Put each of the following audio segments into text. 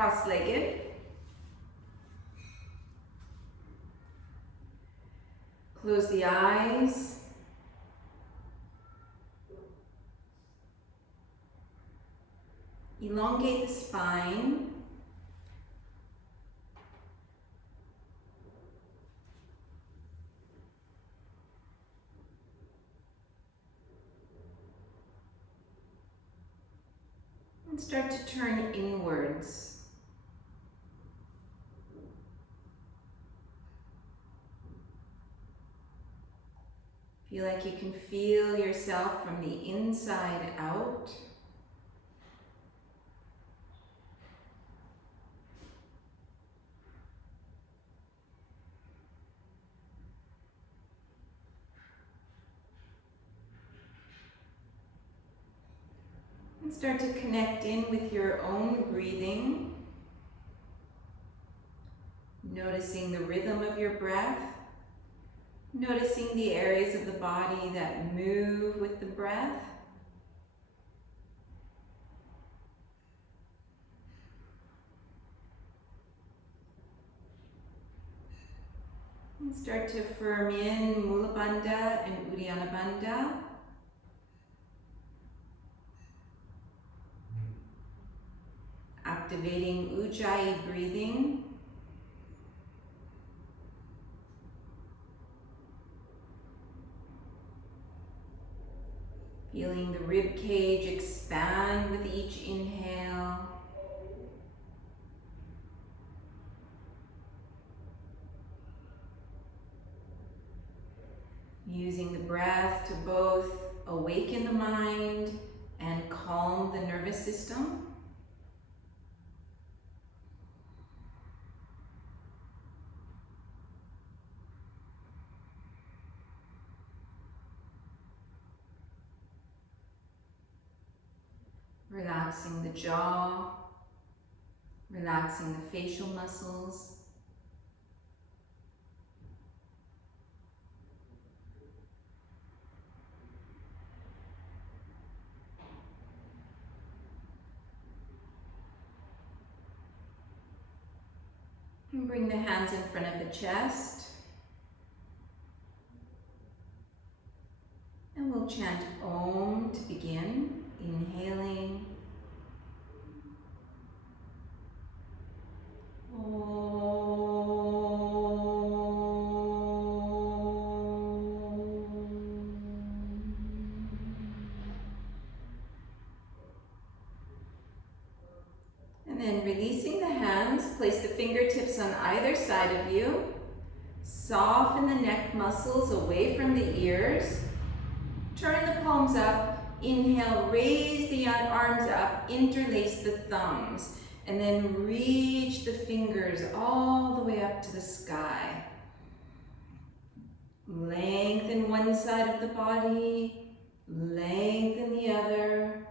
cross-legged. Close the eyes. Elongate the spine. And start to turn inwards. Feel like you can feel yourself from the inside out. And start to connect in with your own breathing. Noticing the rhythm of your breath. Noticing the areas of the body that move with the breath. And start to firm in Mula Bandha and Uddiyana Bandha. Activating Ujjayi breathing. Feeling the rib cage expand with each inhale. Using the breath to both awaken the mind and calm the nervous system. Relaxing the jaw, relaxing the facial muscles. And bring the hands in front of the chest. And we'll chant Om to begin. Inhaling. And then releasing the hands, place the fingertips on either side of you. Soften the neck muscles away from the ears. Turn the palms up. Inhale, raise the arms up, interlace the thumbs, and then reach the fingers all the way up to the sky. Lengthen one side of the body, lengthen the other.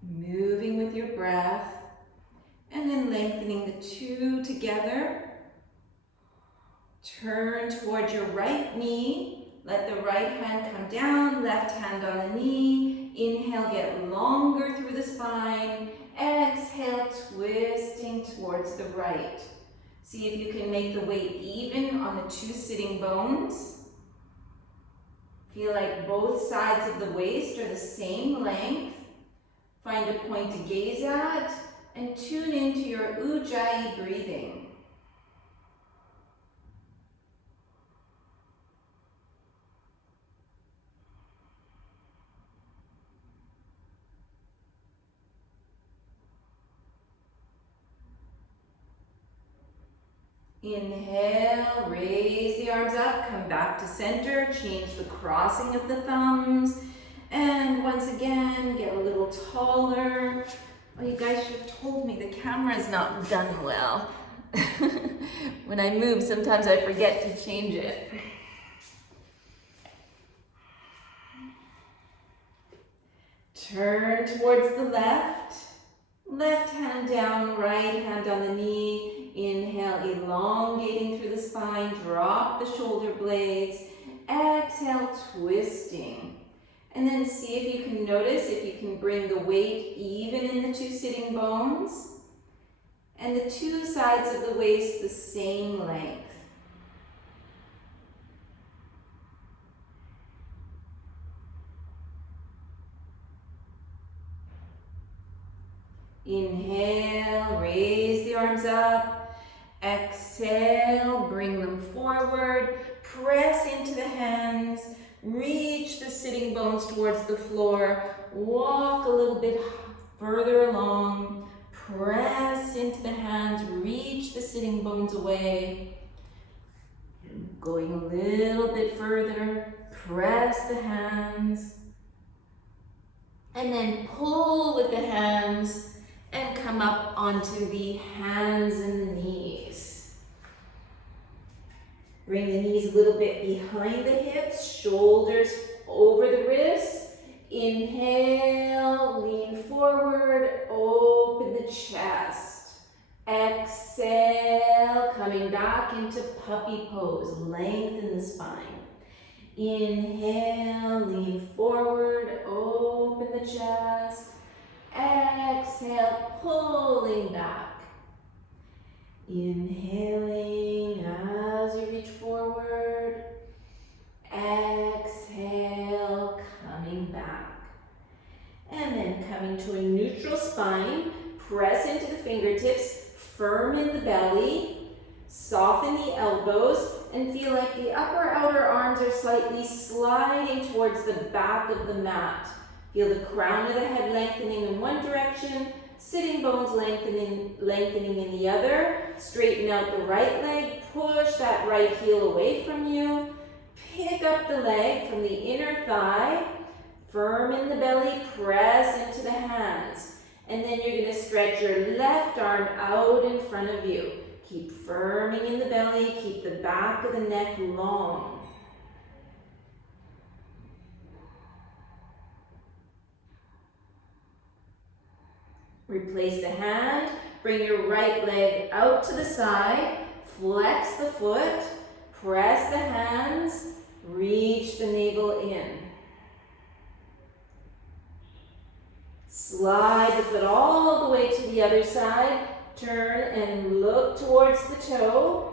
Moving with your breath, and then lengthening the two together. Turn towards your right knee. Let the right hand come down, left hand on the knee. Inhale, get longer through the spine. Exhale, twisting towards the right. See if you can make the weight even on the two sitting bones. Feel like both sides of the waist are the same length. Find a point to gaze at and tune into your Ujjayi breathing. Inhale, raise the arms up, come back to center, change the crossing of the thumbs, and once again, get a little taller. Oh, you guys should have told me the camera's not done well. When I move, sometimes I forget to change it. Turn towards the left. Left hand down, right hand on the knee. Inhale, elongating through the spine. Drop the shoulder blades. Exhale, twisting. And then see if you can notice, if you can bring the weight even in the two sitting bones. And the two sides of the waist the same length. Inhale, raise the arms up. Exhale, bring them forward. Press into the hands. Reach the sitting bones towards the floor. Walk a little bit further along. Press into the hands. Reach the sitting bones away. Going a little bit further. Press the hands. And then pull with the hands and come up onto the hands and the knees. Bring the knees a little bit behind the hips, shoulders over the wrists. Inhale, lean forward, open the chest. Exhale, coming back into puppy pose, lengthen the spine. Inhale, lean forward, open the chest. Exhale, pulling back. Inhaling as you reach forward. Exhale, coming back. And then coming to a neutral spine. Press into the fingertips, firm in the belly. Soften the elbows and feel like the upper outer arms are slightly sliding towards the back of the mat. Feel the crown of the head lengthening in one direction, sitting bones lengthening in the other. Straighten out the right leg, push that right heel away from you. Pick up the leg from the inner thigh, firm in the belly, press into the hands. And then you're going to stretch your left arm out in front of you. Keep firming in the belly, keep the back of the neck long. Replace the hand, bring your right leg out to the side, flex the foot, press the hands, reach the navel in. Slide the foot all the way to the other side, turn and look towards the toe.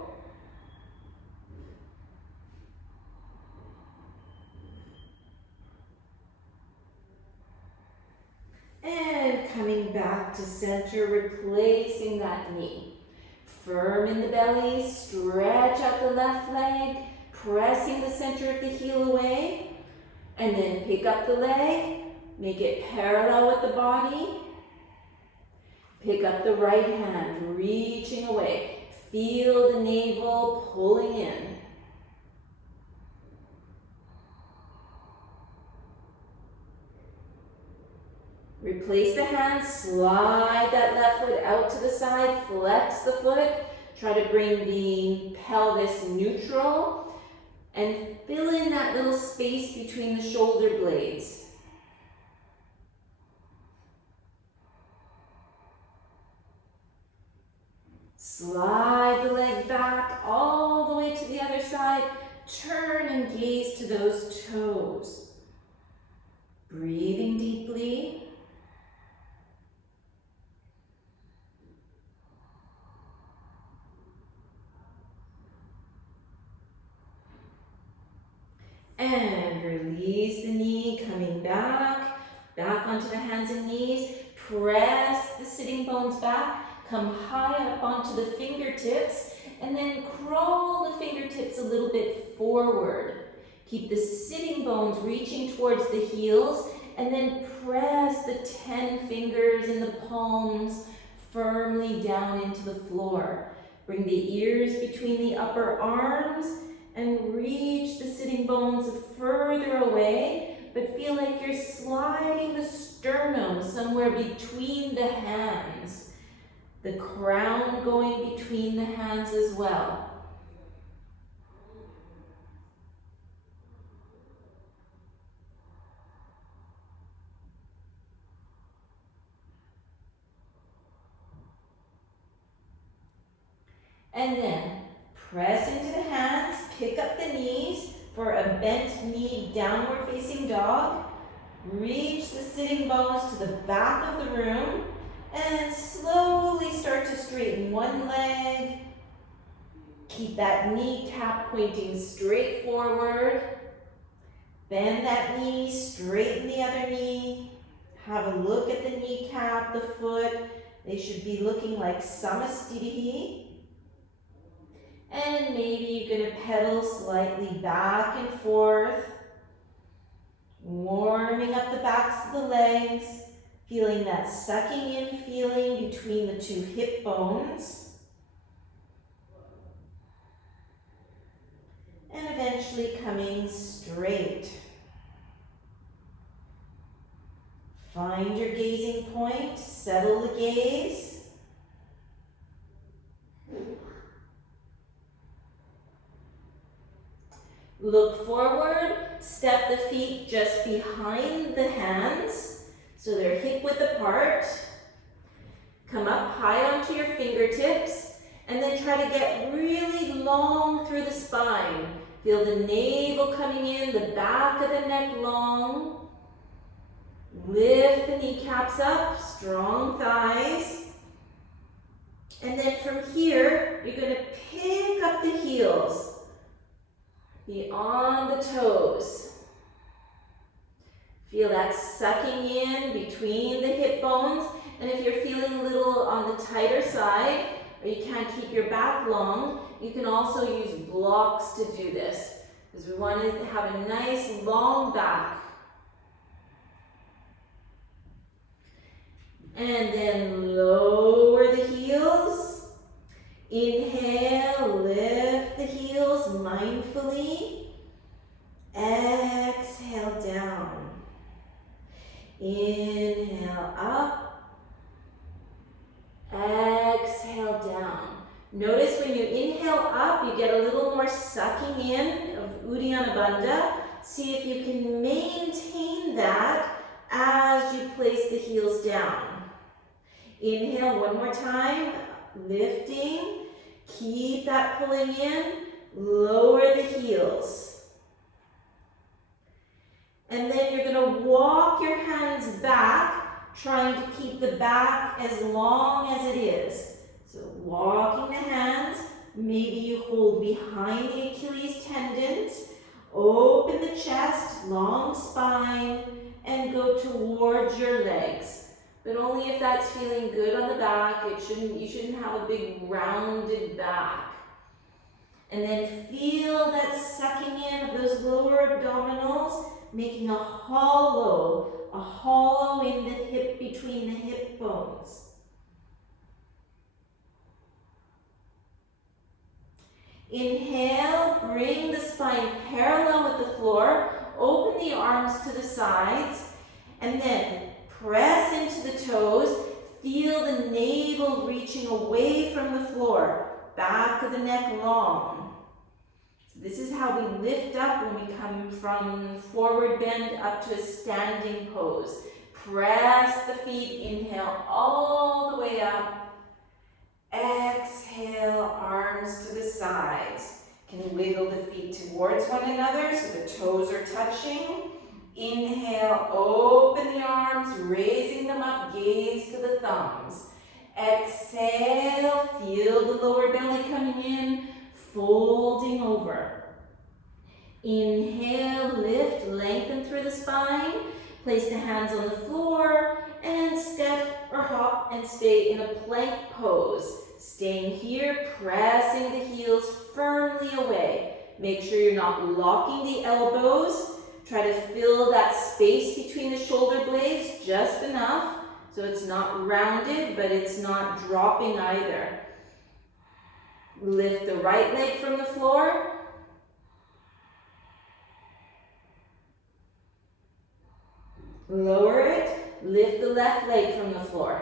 And coming back to center, replacing that knee. Firm in the belly, stretch out the left leg, pressing the center of the heel away. And then pick up the leg, make it parallel with the body. Pick up the right hand, reaching away. Feel the navel pulling in. Replace the hand, slide that left foot out to the side, flex the foot. Try to bring the pelvis neutral and fill in that little space between the shoulder blades. Slide the leg back all the way to the other side. Turn and gaze to those toes. Breathing deeply. And release the knee, coming back onto the hands and knees. Press the sitting bones back. Come high up onto the fingertips and then crawl the fingertips a little bit forward. Keep the sitting bones reaching towards the heels and then press the 10 fingers in the palms firmly down into the floor. Bring the ears between the upper arms and reach the sitting bones further away, but feel like you're sliding the sternum somewhere between the hands. The crown going between the hands as well. And then press into the hands, pick up the knees for a bent knee downward facing dog. Reach the sitting bones to the back of the room and slowly start to straighten one leg. Keep that kneecap pointing straight forward. Bend that knee, straighten the other knee. Have a look at the kneecap, the foot. They should be looking like samastitihi. And maybe you're going to pedal slightly back and forth. Warming up the backs of the legs. Feeling that sucking in feeling between the two hip bones. And eventually coming straight. Find your gazing point, settle the gaze. Look forward, step the feet just behind the hands, so they're hip width apart. Come up high onto your fingertips, and then try to get really long through the spine. Feel the navel coming in, the back of the neck long. Lift the kneecaps up, strong thighs. And then from here, you're going to pick up the heels beyond the toes. Feel that sucking in between the hip bones. And if you're feeling a little on the tighter side, or you can't keep your back long, you can also use blocks to do this, because we want to have a nice long back. And then lower the heels. Inhale, lift the heels mindfully. Exhale down. Inhale up. Exhale down. Notice when you inhale up, you get a little more sucking in of Uddiyana Bandha. See if you can maintain that as you place the heels down. Inhale one more time, lifting. Keep that pulling in. Lower the heels. And then you're going to walk your hands back, trying to keep the back as long as it is. So walking the hands, maybe you hold behind the Achilles tendons, open the chest, long spine, and go towards your legs. But only if that's feeling good on the back. You shouldn't have a big rounded back. And then feel that sucking in of those lower abdominals, making a hollow in the hip, between the hip bones. Inhale, bring the spine parallel with the floor, open the arms to the sides, and then press into the toes, feel the navel reaching away from the floor, back of the neck long. So this is how we lift up when we come from forward bend up to a standing pose. Press the feet, inhale all the way up. Exhale, arms to the sides. Can wiggle the feet towards one another so the toes are touching. Inhale, open the arms, raising them up, gaze to the thumbs. Exhale, feel the lower belly coming in, folding over. Inhale, lift, lengthen through the spine. Place the hands on the floor and step or hop and stay in a plank pose. Staying here, pressing the heels firmly away. Make sure you're not locking the elbows. Try to fill that space between the shoulder blades just enough so it's not rounded, but it's not dropping either. Lift the right leg from the floor. Lower it. Lift the left leg from the floor.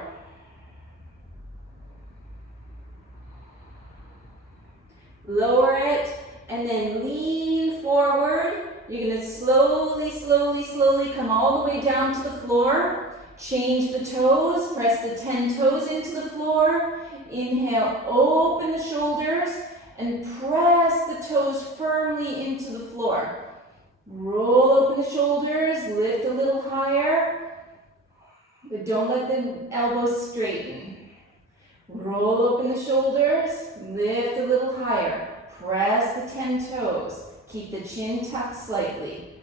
Lower it, and then lean forward. You're going to slowly come all the way down to the floor. Change the toes, press the 10 toes into the floor. Inhale, open the shoulders, and press the toes firmly into the floor. Roll open the shoulders, lift a little higher, but don't let the elbows straighten. Roll open the shoulders, lift a little higher. Press the 10 toes. Keep the chin tucked slightly.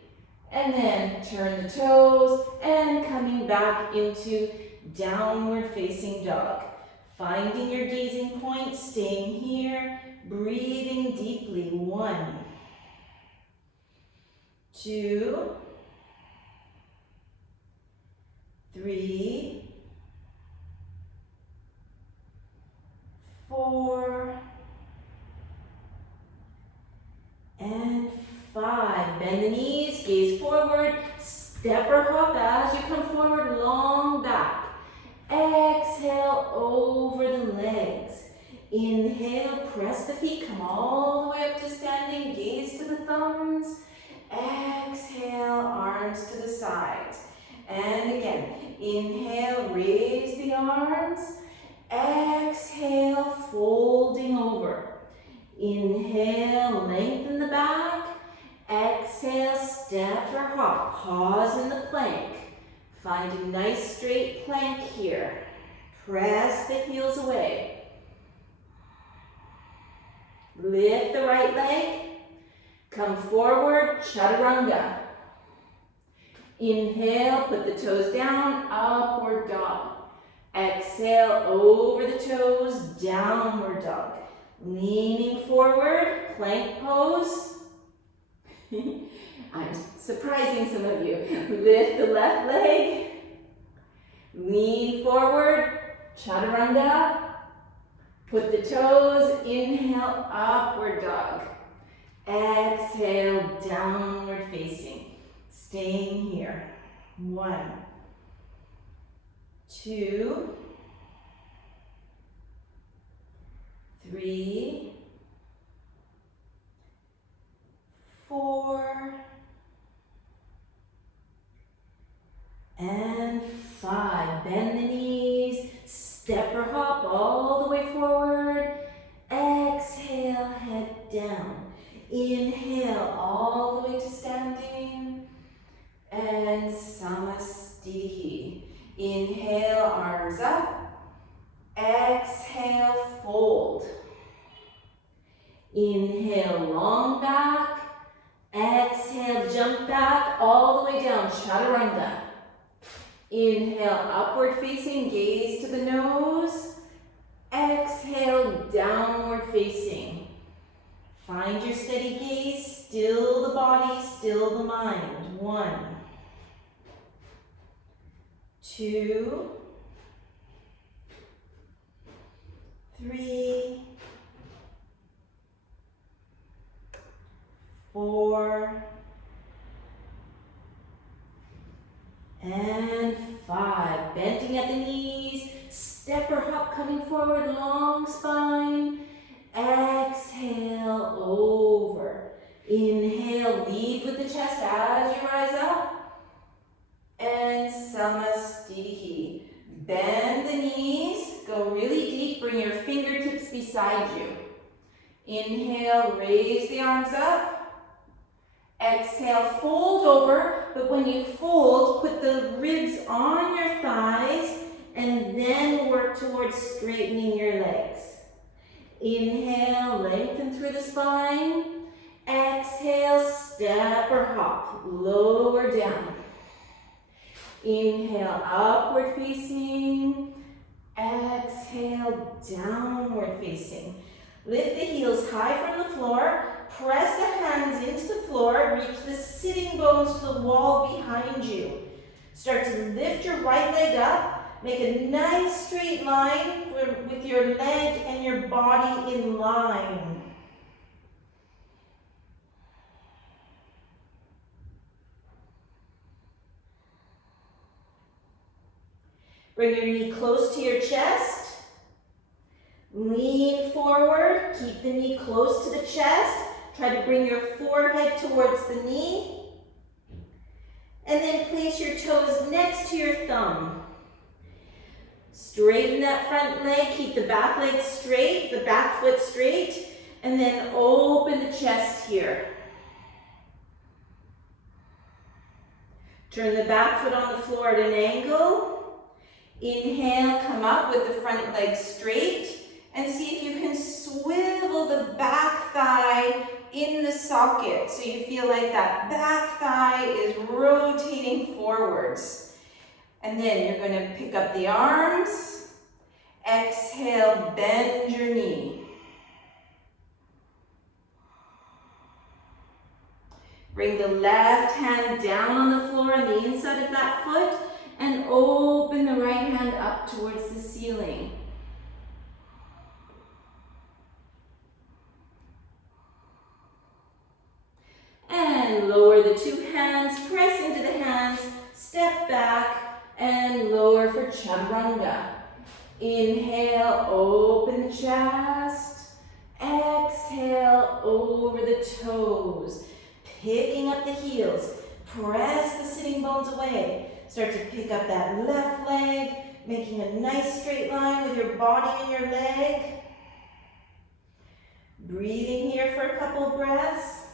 And then turn the toes and coming back into downward facing dog. Finding your gazing point, staying here, breathing deeply. 1, 2, 3, 4, and 5. Bend the knees, gaze forward, step or hop as you come forward, long back. Exhale over the legs. Inhale, press the feet, come all the way up to standing, gaze to the thumbs. Exhale, arms to the sides. And again, inhale, raise the arms. Exhale, folding over. Inhale, lengthen the back. Exhale, step or hop. Pause in the plank. Find a nice straight plank here. Press the heels away. Lift the right leg. Come forward, chaturanga. Inhale, put the toes down, upward dog. Exhale, over the toes, downward dog. Leaning forward, plank pose. I'm surprising some of you. Lift the left leg. Lean forward, chaturanga. Put the toes, inhale, upward dog. Exhale, downward facing. Staying here. 1, 2, 3, 4, and 5. Bend the knees, step or hop all the way forward. Exhale, head down. Inhale, all the way to standing. And Samastitihi. Inhale, arms up. Exhale, fold. Inhale, long back. Exhale, jump back all the way down, chaturanga. Inhale, upward facing, gaze to the nose. Exhale, downward facing. Find your steady gaze, still the body, still the mind. 1, 2, 3, 4, and 5. Bending at the knees, step or hop coming forward, long spine. Exhale, over. Inhale, lead with the chest as you rise up. And Samastitihi. Bend the knees, go really deep, bring your fingertips beside you. Inhale, raise the arms up. Exhale, fold over, but when you fold, put the ribs on your thighs and then work towards straightening your legs. Inhale, lengthen through the spine. Exhale, step or hop, lower down. Inhale, upward facing. Exhale, downward facing. Lift the heels high from the floor. Press the hands into the floor. Reach the sitting bones to the wall behind you. Start to lift your right leg up. Make a nice straight line with your leg and your body in line. Bring your knee close to your chest. Lean forward. Keep the knee close to the chest. Try to bring your forehead towards the knee. And then place your toes next to your thumb. Straighten that front leg. Keep the back leg straight, the back foot straight. And then open the chest here. Turn the back foot on the floor at an angle. Inhale, come up with the front leg straight. And see if you can swivel the back thigh in the socket. So you feel like that back thigh is rotating forwards. And then you're going to pick up the arms. Exhale, bend your knee. Bring the left hand down on the floor on the inside of that foot and open the right hand up towards the ceiling. And lower the two hands, press into the hands, step back and lower for chaturanga. Inhale, open the chest. Exhale, over the toes. Picking up the heels. Press the sitting bones away. Start to pick up that left leg, making a nice straight line with your body and your leg. Breathing here for a couple of breaths.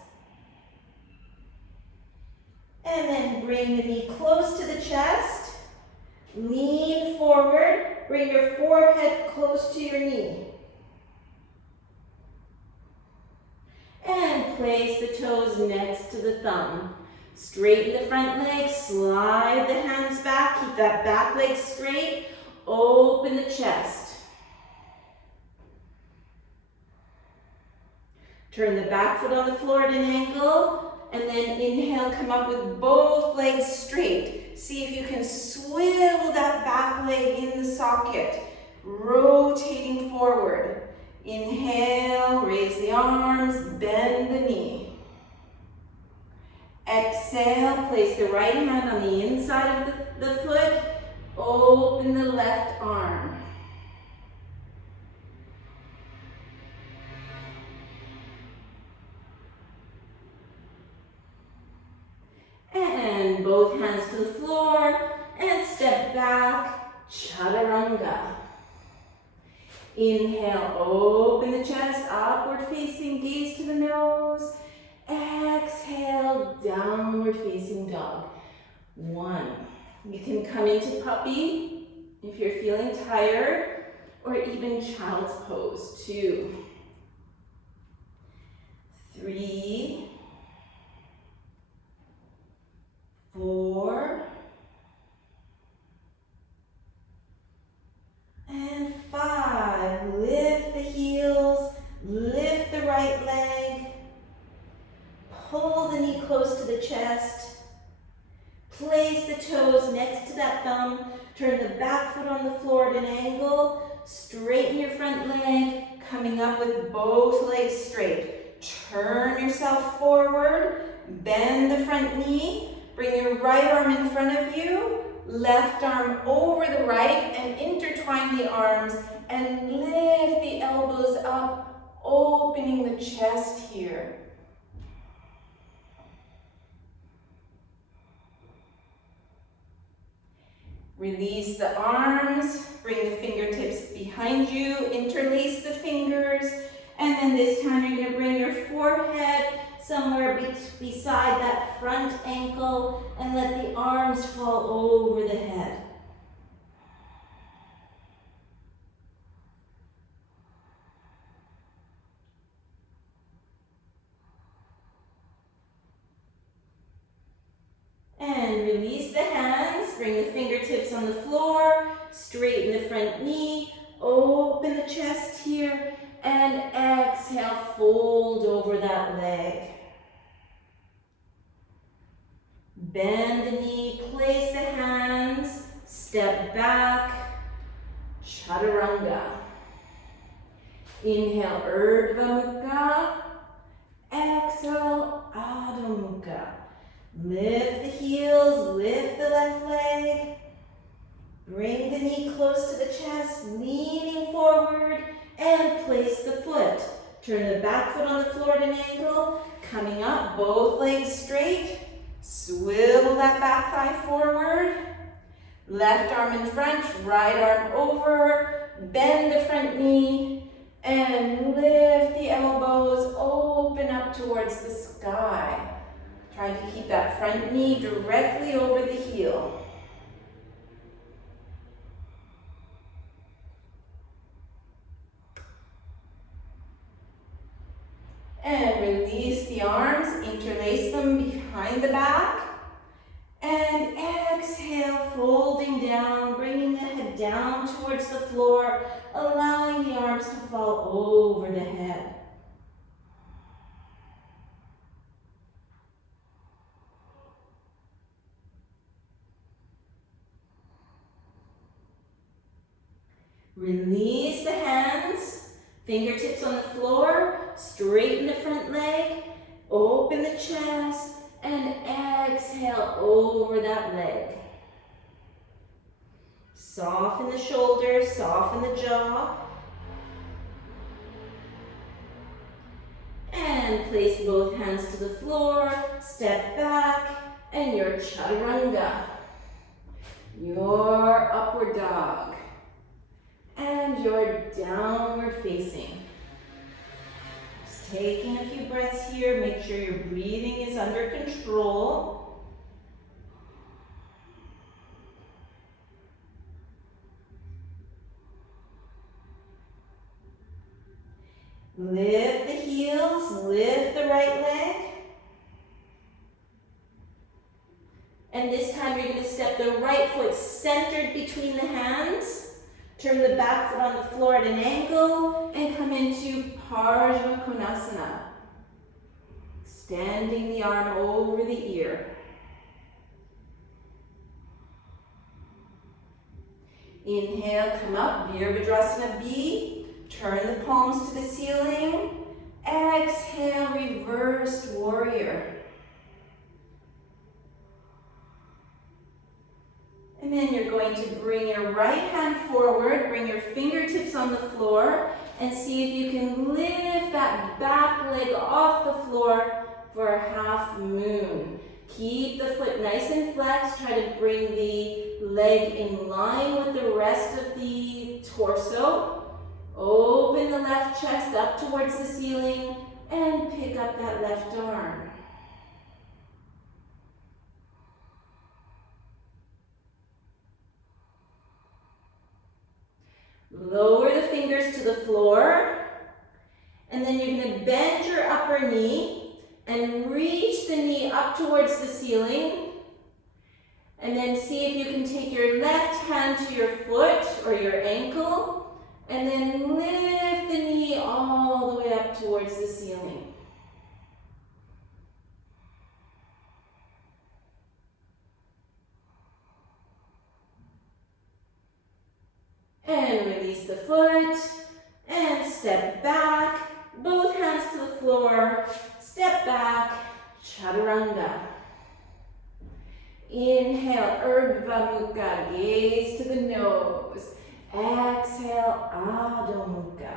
And then bring the knee close to the chest. Lean forward. Bring your forehead close to your knee. And place the toes next to the thumb. Straighten the front leg. Slide the hands back. Keep that back leg straight. Open the chest. Turn the back foot on the floor at an angle. And then inhale, come up with both legs straight. See if you can swivel that back leg in the socket, rotating forward. Inhale, raise the arms, bend the knee. Exhale, place the right hand on the inside of the foot, open the left arm. And both hands to the floor and step back, chaturanga. Inhale, open the chest, upward facing, gaze to the nose. Exhale, downward facing dog. 1. You can come into puppy if you're feeling tired, or even child's pose. 2, 3, 4, and 5. Lift the heels, lift the right leg, pull the knee close to the chest, place the toes next to that thumb, turn the back foot on the floor at an angle, straighten your front leg, coming up with both legs straight. Turn yourself forward, bend the front knee, bring your right arm in front of you, left arm over the right, and intertwine the arms and lift the elbows up, opening the chest here. Release the arms, bring the fingertips behind you, interlace the fingers, and then this time you're going to bring your forehead somewhere beside that front ankle and let the arms fall over the head. And release the hands, bring the fingertips on the floor, straighten the front knee, open the chest here, and exhale, fold over that leg. Bend the knee, place the hands, step back, chaturanga. Inhale, Urdhva Mukha, exhale, Adho Mukha. Lift the heels, lift the left leg, bring the knee close to the chest, leaning forward, and place the foot. Turn the back foot on the floor at an angle, coming up, both legs straight. Swivel that back thigh forward. Left arm in front, right arm over. Bend the front knee and lift the elbows, open up towards the sky. Try to keep that front knee directly over the heel. And release the arms, interlace them behind the back. And exhale, folding down, bringing the head down towards the floor, allowing the arms to fall over the head. Release the hands, fingertips on the floor, straighten the front leg, open the chest, and exhale over that leg. Soften the shoulders, soften the jaw. And place both hands to the floor, step back, and your chaturanga, your upward dog, and your downward facing. Just taking a few breaths here, make sure your breathing is under control. Lift the heels, lift the right leg. And this time you're going to step the right foot centered between the hands. Turn the back foot on the floor at an angle and come into Pasasana. Extending the arm over the ear. Inhale, come up, Virabhadrasana B. Turn the palms to the ceiling. Exhale, reversed warrior. And then you're going to bring your right hand forward, bring your fingertips on the floor, and see if you can lift that back leg off the floor for a half moon. Keep the foot nice and flexed. Try to bring the leg in line with the rest of the torso. Open the left chest up towards the ceiling and pick up that left arm. Lower the fingers to the floor, and then you're going to bend your upper knee and reach the knee up towards the ceiling. And then see if you can take your left hand to your foot or your ankle, and then lift the knee all the way up towards the ceiling. And release the foot, and step back, both hands to the floor, step back, chaturanga. Inhale, Urdhva Mukha, gaze to the nose. Exhale, Adho Mukha.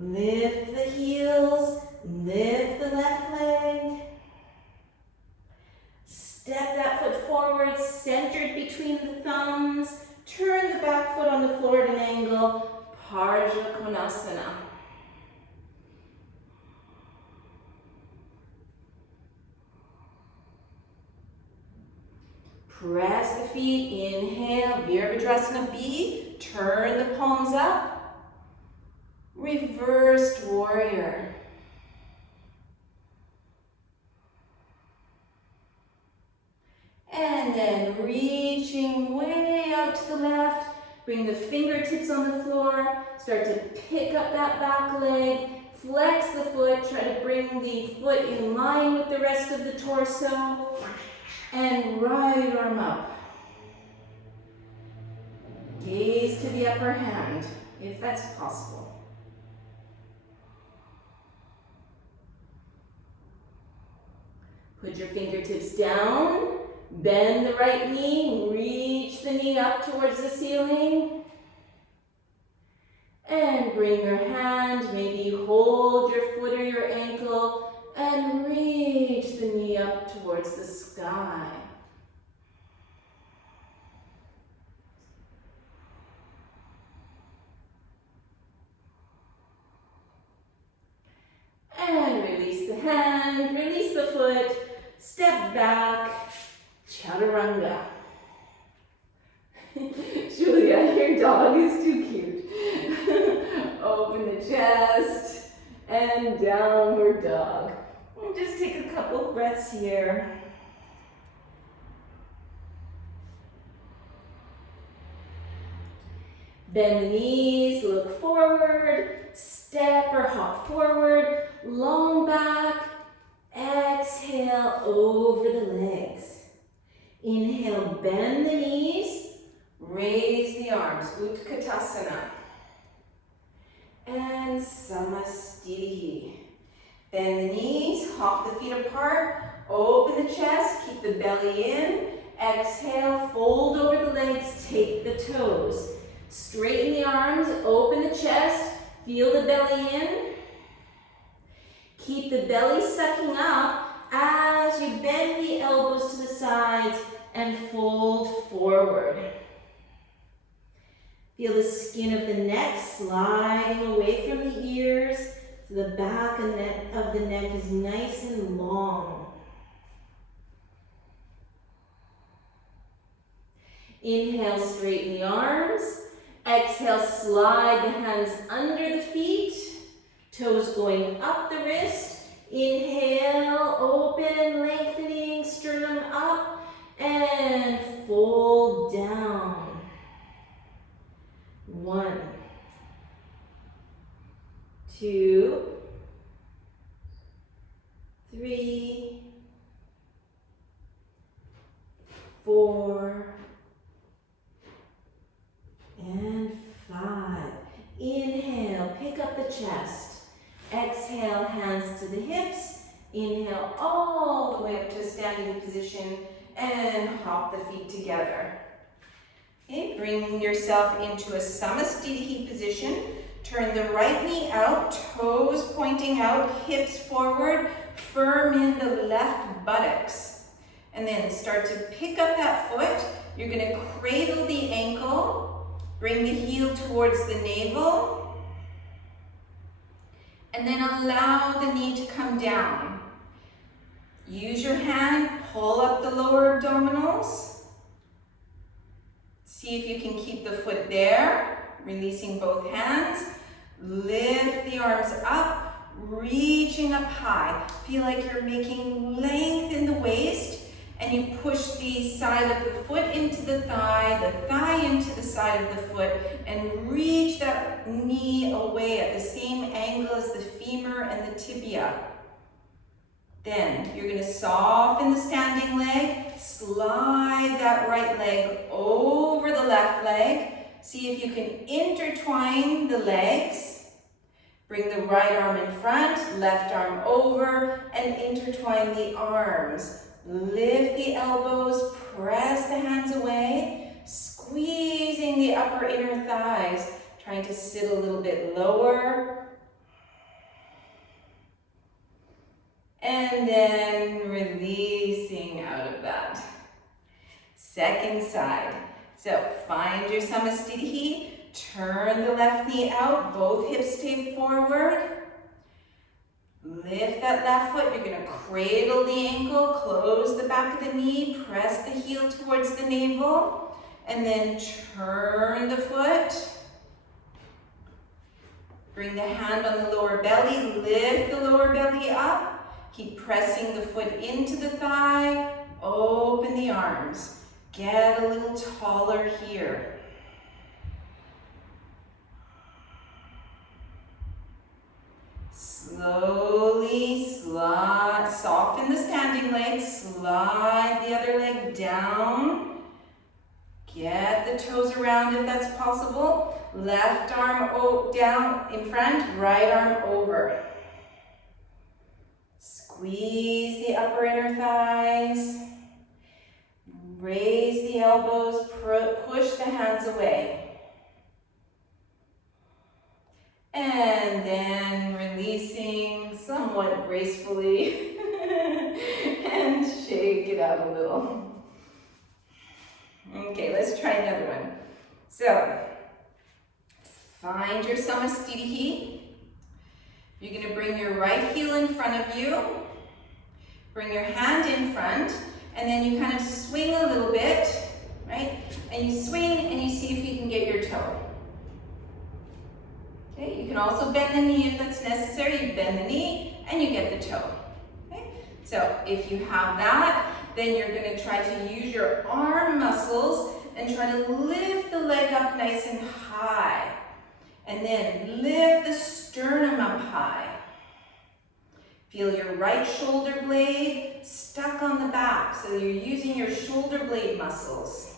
Lift the heels, lift the left leg. Step that foot forward, centered between the thumbs. Turn the back foot on the floor at an angle, Pasasana. Press the feet, inhale, Virabhadrasana B, turn the palms up, reversed warrior. And then reaching way out to the left, bring the fingertips on the floor, start to pick up that back leg, flex the foot, try to bring the foot in line with the rest of the torso, and right arm up. Gaze to the upper hand, if that's possible. Put your fingertips down. Bend the right knee, reach the knee up towards the ceiling. And bring your hand, maybe hold your foot or your ankle, and reach the knee up towards the sky. And release the hand, release the foot. step back, chaturanga. Julia, your dog is too cute. Open the chest and downward dog. And just take a couple breaths here. Bend the knees, look forward, step or hop forward, long back, exhale over the legs. Inhale, bend the knees, Raise the arms, Utkatasana. And Samastitihi. Bend the knees, hop the feet apart, open the chest, keep the belly in. Exhale, fold over the legs, take the toes. Straighten the arms, open the chest, feel the belly in. keep the belly sucking up as you bend the elbows to the sides and fold forward. Feel the skin of the neck sliding away from the ears so the back of the neck is nice and long. Inhale, straighten the arms. Exhale, slide the hands under the feet, toes going up the wrist. Inhale, open, lengthening, sternum up, and fold down. 1, 2, 3, 4, and 5. Inhale, pick up the chest. Exhale, hands to the hips. Inhale all the way up to a standing position and hop the feet together. Okay, bring yourself into a Samastitihi position. Turn the right knee out, toes pointing out, hips forward, firm in the left buttocks. And then start to pick up that foot. You're going to cradle the ankle, bring the heel towards the navel, and then allow the knee to come down. Use your hand, pull up the lower abdominals. See if you can keep the foot there, releasing both hands. Lift the arms up, reaching up high. Feel like you're making length in the waist, and you push the side of the foot into the thigh into the side of the foot, and reach that knee away at the same angle as the femur and the tibia. Then you're going to soften the standing leg, slide that right leg over the left leg. See if you can intertwine the legs. Bring the right arm in front, left arm over, and intertwine the arms. Lift the elbows, press the hands away, squeezing the upper inner thighs, trying to sit a little bit lower. And then releasing out of that. Second side. So find your Samastitihi, turn the left knee out, both hips stay forward. Lift that left foot, you're going to cradle the ankle, close the back of the knee, press the heel towards the navel, and then turn the foot. Bring the hand on the lower belly, lift the lower belly up. Keep pressing the foot into the thigh, open the arms. Get a little taller here. Slowly slide, soften the standing leg, slide the other leg down. Get the toes around if that's possible. Left arm down in front, right arm over. Squeeze the upper inner thighs. Raise the elbows, push the hands away. And then releasing somewhat gracefully and shake it out a little. Okay, let's try another one. So, find your Samastitihi. You're going to bring your right heel in front of you. Bring your hand in front, and then you kind of swing a little bit, right? And you swing and you see if you can get your toe. Okay, you can also bend the knee if that's necessary. You bend the knee and you get the toe. Okay, so if you have that, then you're going to try to use your arm muscles and try to lift the leg up nice and high. And then lift the sternum up high. Feel your right shoulder blade stuck on the back, so you're using your shoulder blade muscles.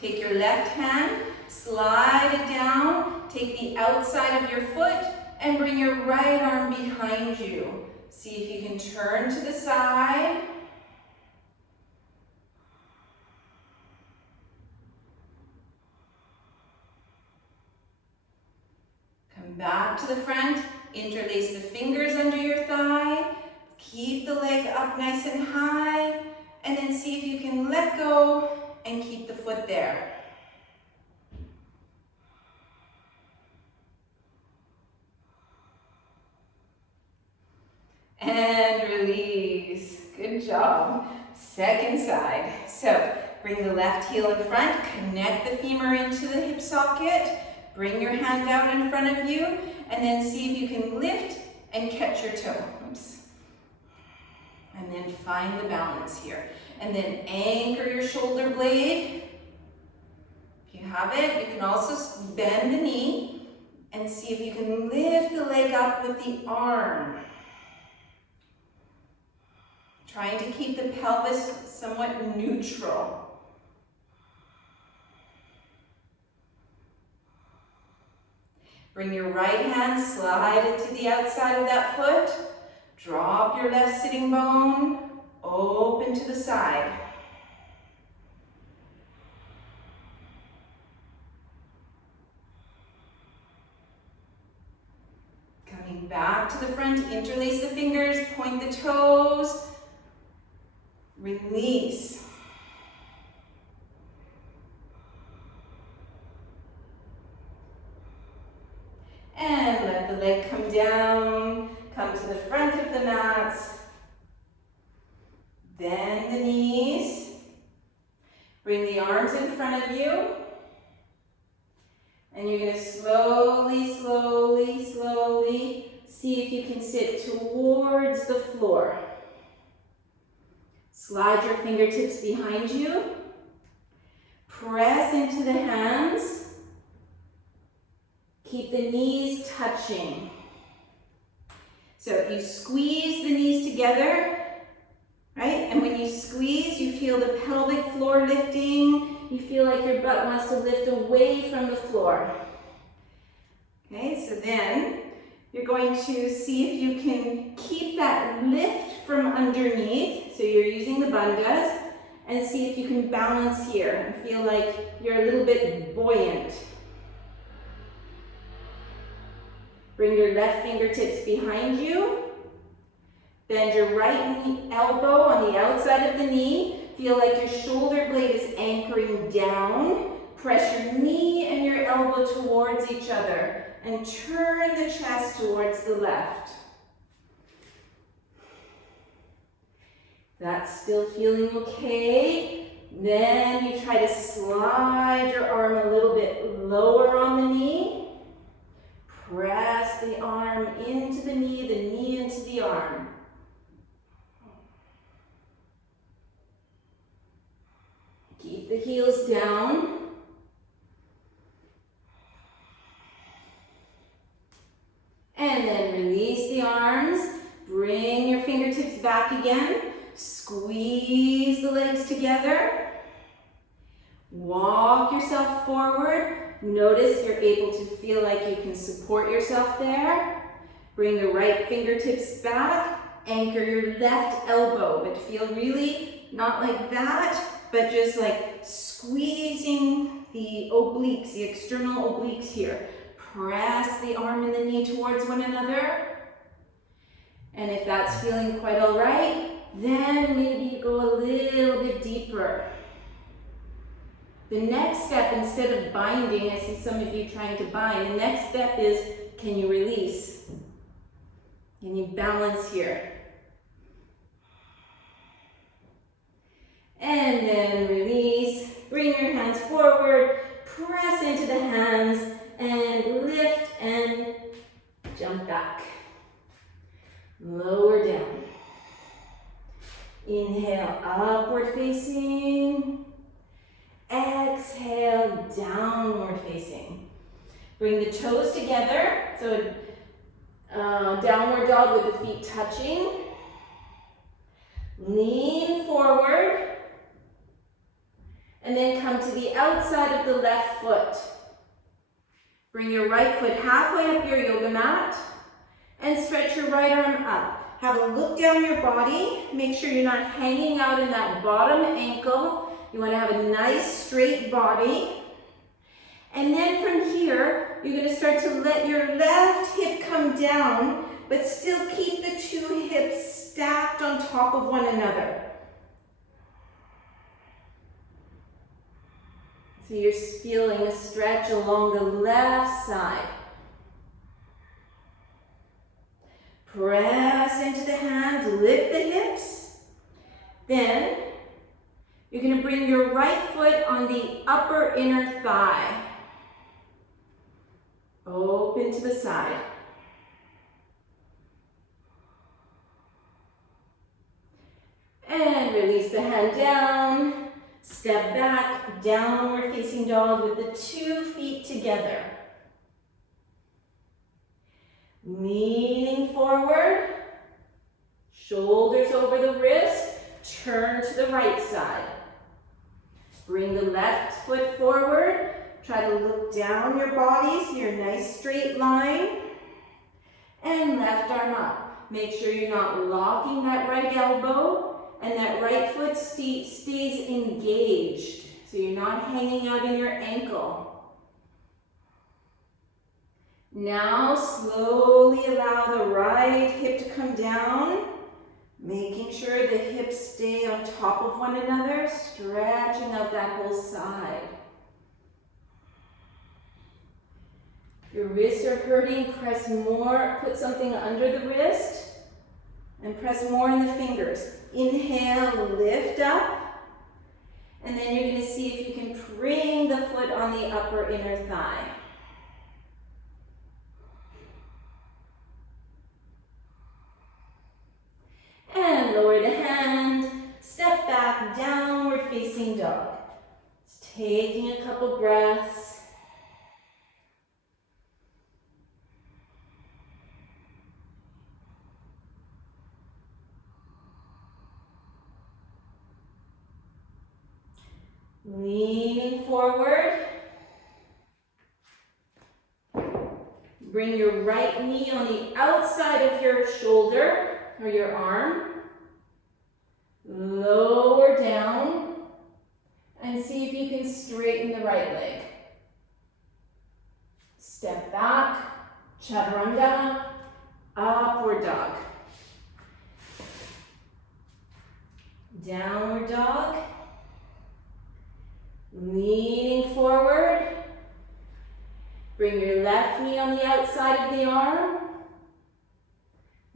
Take your left hand, slide it down, take the outside of your foot, and bring your right arm behind you. See if you can turn to the side. Back to the front, interlace the fingers under your thigh, keep the leg up nice and high, and then see if you can let go and keep the foot there. And release. Good job. Second side. So bring the left heel in front, connect the femur into the hip socket. Bring your hand out in front of you, and then see if you can lift and catch your toe. Oops. And then find the balance here. And then anchor your shoulder blade. If you have it, you can also bend the knee and see if you can lift the leg up with the arm. Trying to keep the pelvis somewhat neutral. Bring your right hand, slide it to the outside of that foot. Drop your left sitting bone, open to the side. Coming back to the front, interlace the fingers, point the toes, release. And let the leg come down, come to the front of the mat. Bend the knees. Bring the arms in front of you. And you're going to slowly, slowly, slowly see if you can sit towards the floor. Slide your fingertips behind you. Press into the hands. Keep the knees touching. So if you squeeze the knees together, right? And when you squeeze, you feel the pelvic floor lifting. You feel like your butt wants to lift away from the floor. Okay, so then you're going to see if you can keep that lift from underneath. So you're using the bandhas, and see if you can balance here and feel like you're a little bit buoyant. Bring your left fingertips behind you. Bend your right elbow on the outside of the knee. Feel like your shoulder blade is anchoring down. Press your knee and your elbow towards each other and turn the chest towards the left. That's still feeling okay. Then you try to slide your arm a little bit lower on the knee. Press the arm into the knee into the arm. Keep the heels down. And then release the arms. Bring your fingertips back again. Squeeze the legs together. Walk yourself forward. Notice you're able to feel like you can support yourself there. Bring the right fingertips back. Anchor your left elbow, but feel really not like that, but just like squeezing the obliques, the external obliques here. Press the arm and the knee towards one another. And if that's feeling quite all right, then maybe you go a little bit deeper. The next step, instead of binding, I see some of you trying to bind, the next step is, can you release? Can you balance here? And then release. Bring your hands forward. Press into the hands and lift and jump back. Lower down. Inhale, upward facing. Exhale, downward facing. Bring the toes together. So downward dog with the feet touching. Lean forward. And then come to the outside of the left foot. Bring your right foot halfway up your yoga mat and stretch your right arm up. Have a look down your body. Make sure you're not hanging out in that bottom ankle. You want to have a nice straight body. And then from here, you're going to start to let your left hip come down, but still keep the two hips stacked on top of one another. So you're feeling a stretch along the left side. Press into the hands, lift the hips. Then you're going to bring your right foot on the upper inner thigh. Open to the side. And release the hand down. Step back, downward facing dog with the 2 feet together. Leaning forward, shoulders over the wrist, turn to the right side. Bring the left foot forward, try to look down your body so you're a nice straight line. And left arm up. Make sure you're not locking that right elbow. And that right foot stays engaged, so you're not hanging out in your ankle. Now slowly allow the right hip to come down, making sure the hips stay on top of one another, stretching out that whole side. If your wrists are hurting, press more, put something under the wrist, and press more in the fingers. Inhale, lift up. And then you're going to see if you can bring the foot on the upper inner thigh. And lower the hand. Step back, downward facing dog. Just taking a couple breaths. Leaning forward. Bring your right knee on the outside of your shoulder or your arm. Lower down and see if you can straighten the right leg. Step back, chaturanga, upward dog. Downward dog. Leaning forward. Bring your left knee on the outside of the arm.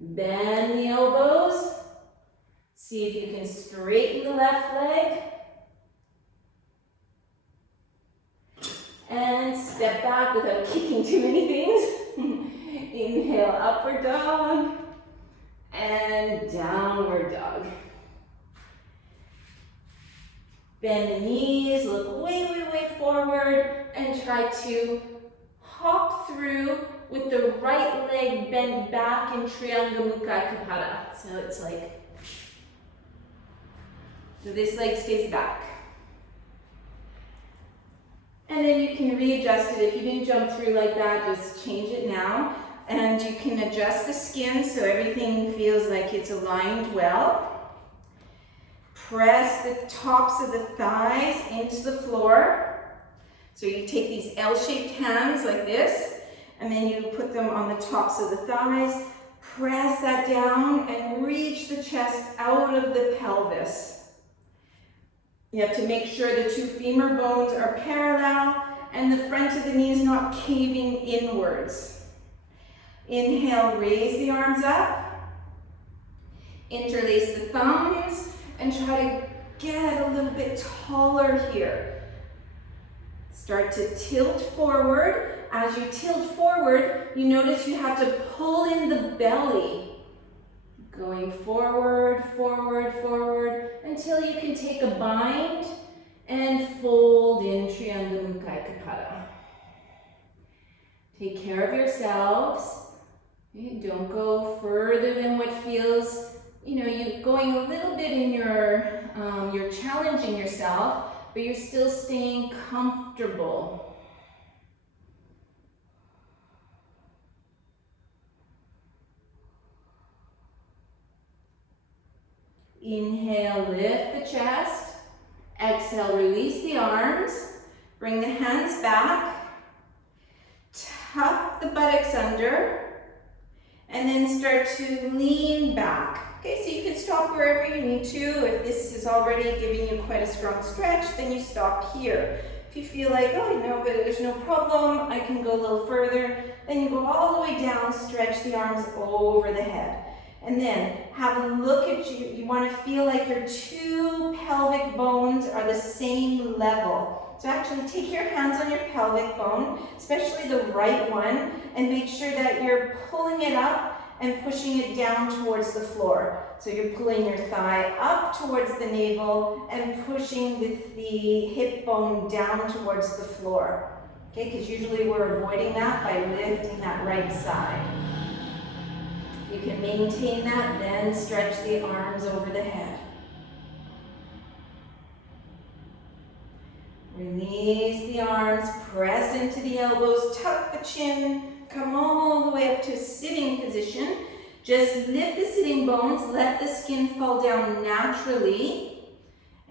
Bend the elbows. See if you can straighten the left leg. And step back without kicking too many things. Inhale, upward dog. And downward dog. Bend the knees, look way forward, and try to hop through with the right leg bent back in Trianga Mukha Kapara. So it's like, so this leg stays back. And then you can readjust it. If you didn't jump through like that, just change it now. And you can adjust the skin so everything feels like it's aligned well. Press the tops of the thighs into the floor. So you take these L-shaped hands like this, and then you put them on the tops of the thighs. Press that down and reach the chest out of the pelvis. You have to make sure the 2 femur bones are parallel and the front of the knee is not caving inwards. Inhale, raise the arms up. Interlace the thumbs and try to get a little bit taller here. Start to tilt forward. As you tilt forward, you notice you have to pull in the belly. Going forward, forward, forward, until you can take a bind and fold in Triangula Mukai Kapata. Take care of yourselves. Don't go further than what feels, you're going a little bit in you're challenging yourself, but you're still staying comfortable. Inhale, lift the chest. Exhale, release the arms. Bring the hands back. Tuck the buttocks under. And then start to lean back. Okay, so you can stop wherever you need to. If this is already giving you quite a strong stretch, then you stop here. If you feel like, oh no, but there's no problem, I can go a little further, then you go all the way down, stretch the arms over the head. And then have a look at you. You want to feel like your two pelvic bones are the same level. So actually take your hands on your pelvic bone, especially the right one, and make sure that you're pulling it up and pushing it down towards the floor. So you're pulling your thigh up towards the navel and pushing with the hip bone down towards the floor. Okay, because usually we're avoiding that by lifting that right side. You can maintain that, then stretch the arms over the head. Release the arms, press into the elbows, tuck the chin, come all the way up to a sitting position. Just lift the sitting bones, let the skin fall down naturally.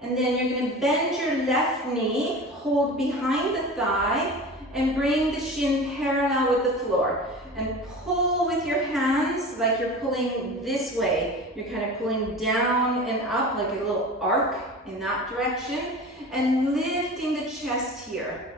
And then you're going to bend your left knee, hold behind the thigh, and bring the shin parallel with the floor. And pull with your hands like you're pulling this way. You're kind of pulling down and up like a little arc in that direction. And lifting the chest here.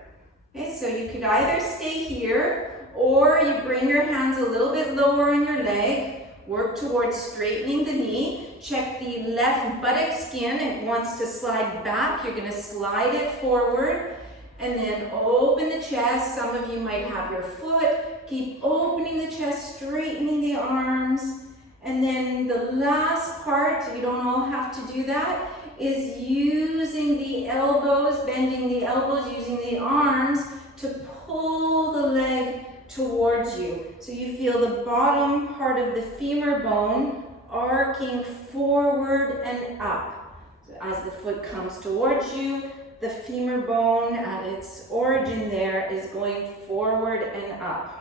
Okay, so you could either stay here or you bring your hands a little bit lower on your leg. Work towards straightening the knee. Check the left buttock skin. It wants to slide back. You're going to slide it forward. And then open the chest. Some of you might have your foot. Keep opening the chest, straightening the arms. And then the last part, you don't all have to do that, is using the elbows, bending the elbows, using the arms to pull the leg towards you. So you feel the bottom part of the femur bone arcing forward and up. So as the foot comes towards you, the femur bone at its origin there is going forward and up.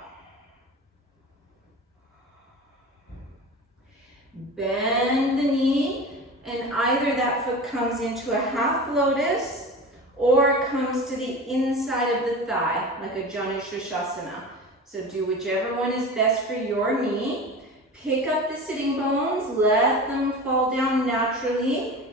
Bend the knee, and either that foot comes into a half lotus or comes to the inside of the thigh, like a Janu Shirshasana. So do whichever one is best for your knee. Pick up the sitting bones, let them fall down naturally.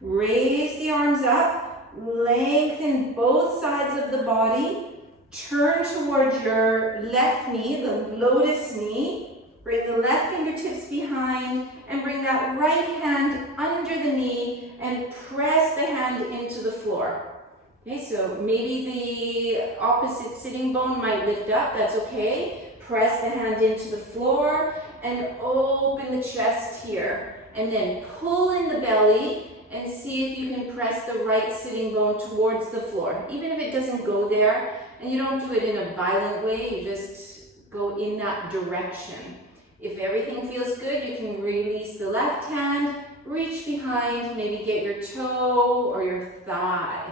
Raise the arms up, lengthen both sides of the body. Turn towards your left knee, the lotus knee. Bring the left fingertips behind and bring that right hand under the knee and press the hand into the floor. Okay, so maybe the opposite sitting bone might lift up, that's okay. Press the hand into the floor and open the chest here. And then pull in the belly and see if you can press the right sitting bone towards the floor. Even if it doesn't go there, and you don't do it in a violent way, you just go in that direction. If everything feels good, you can release the left hand, reach behind, maybe get your toe or your thigh.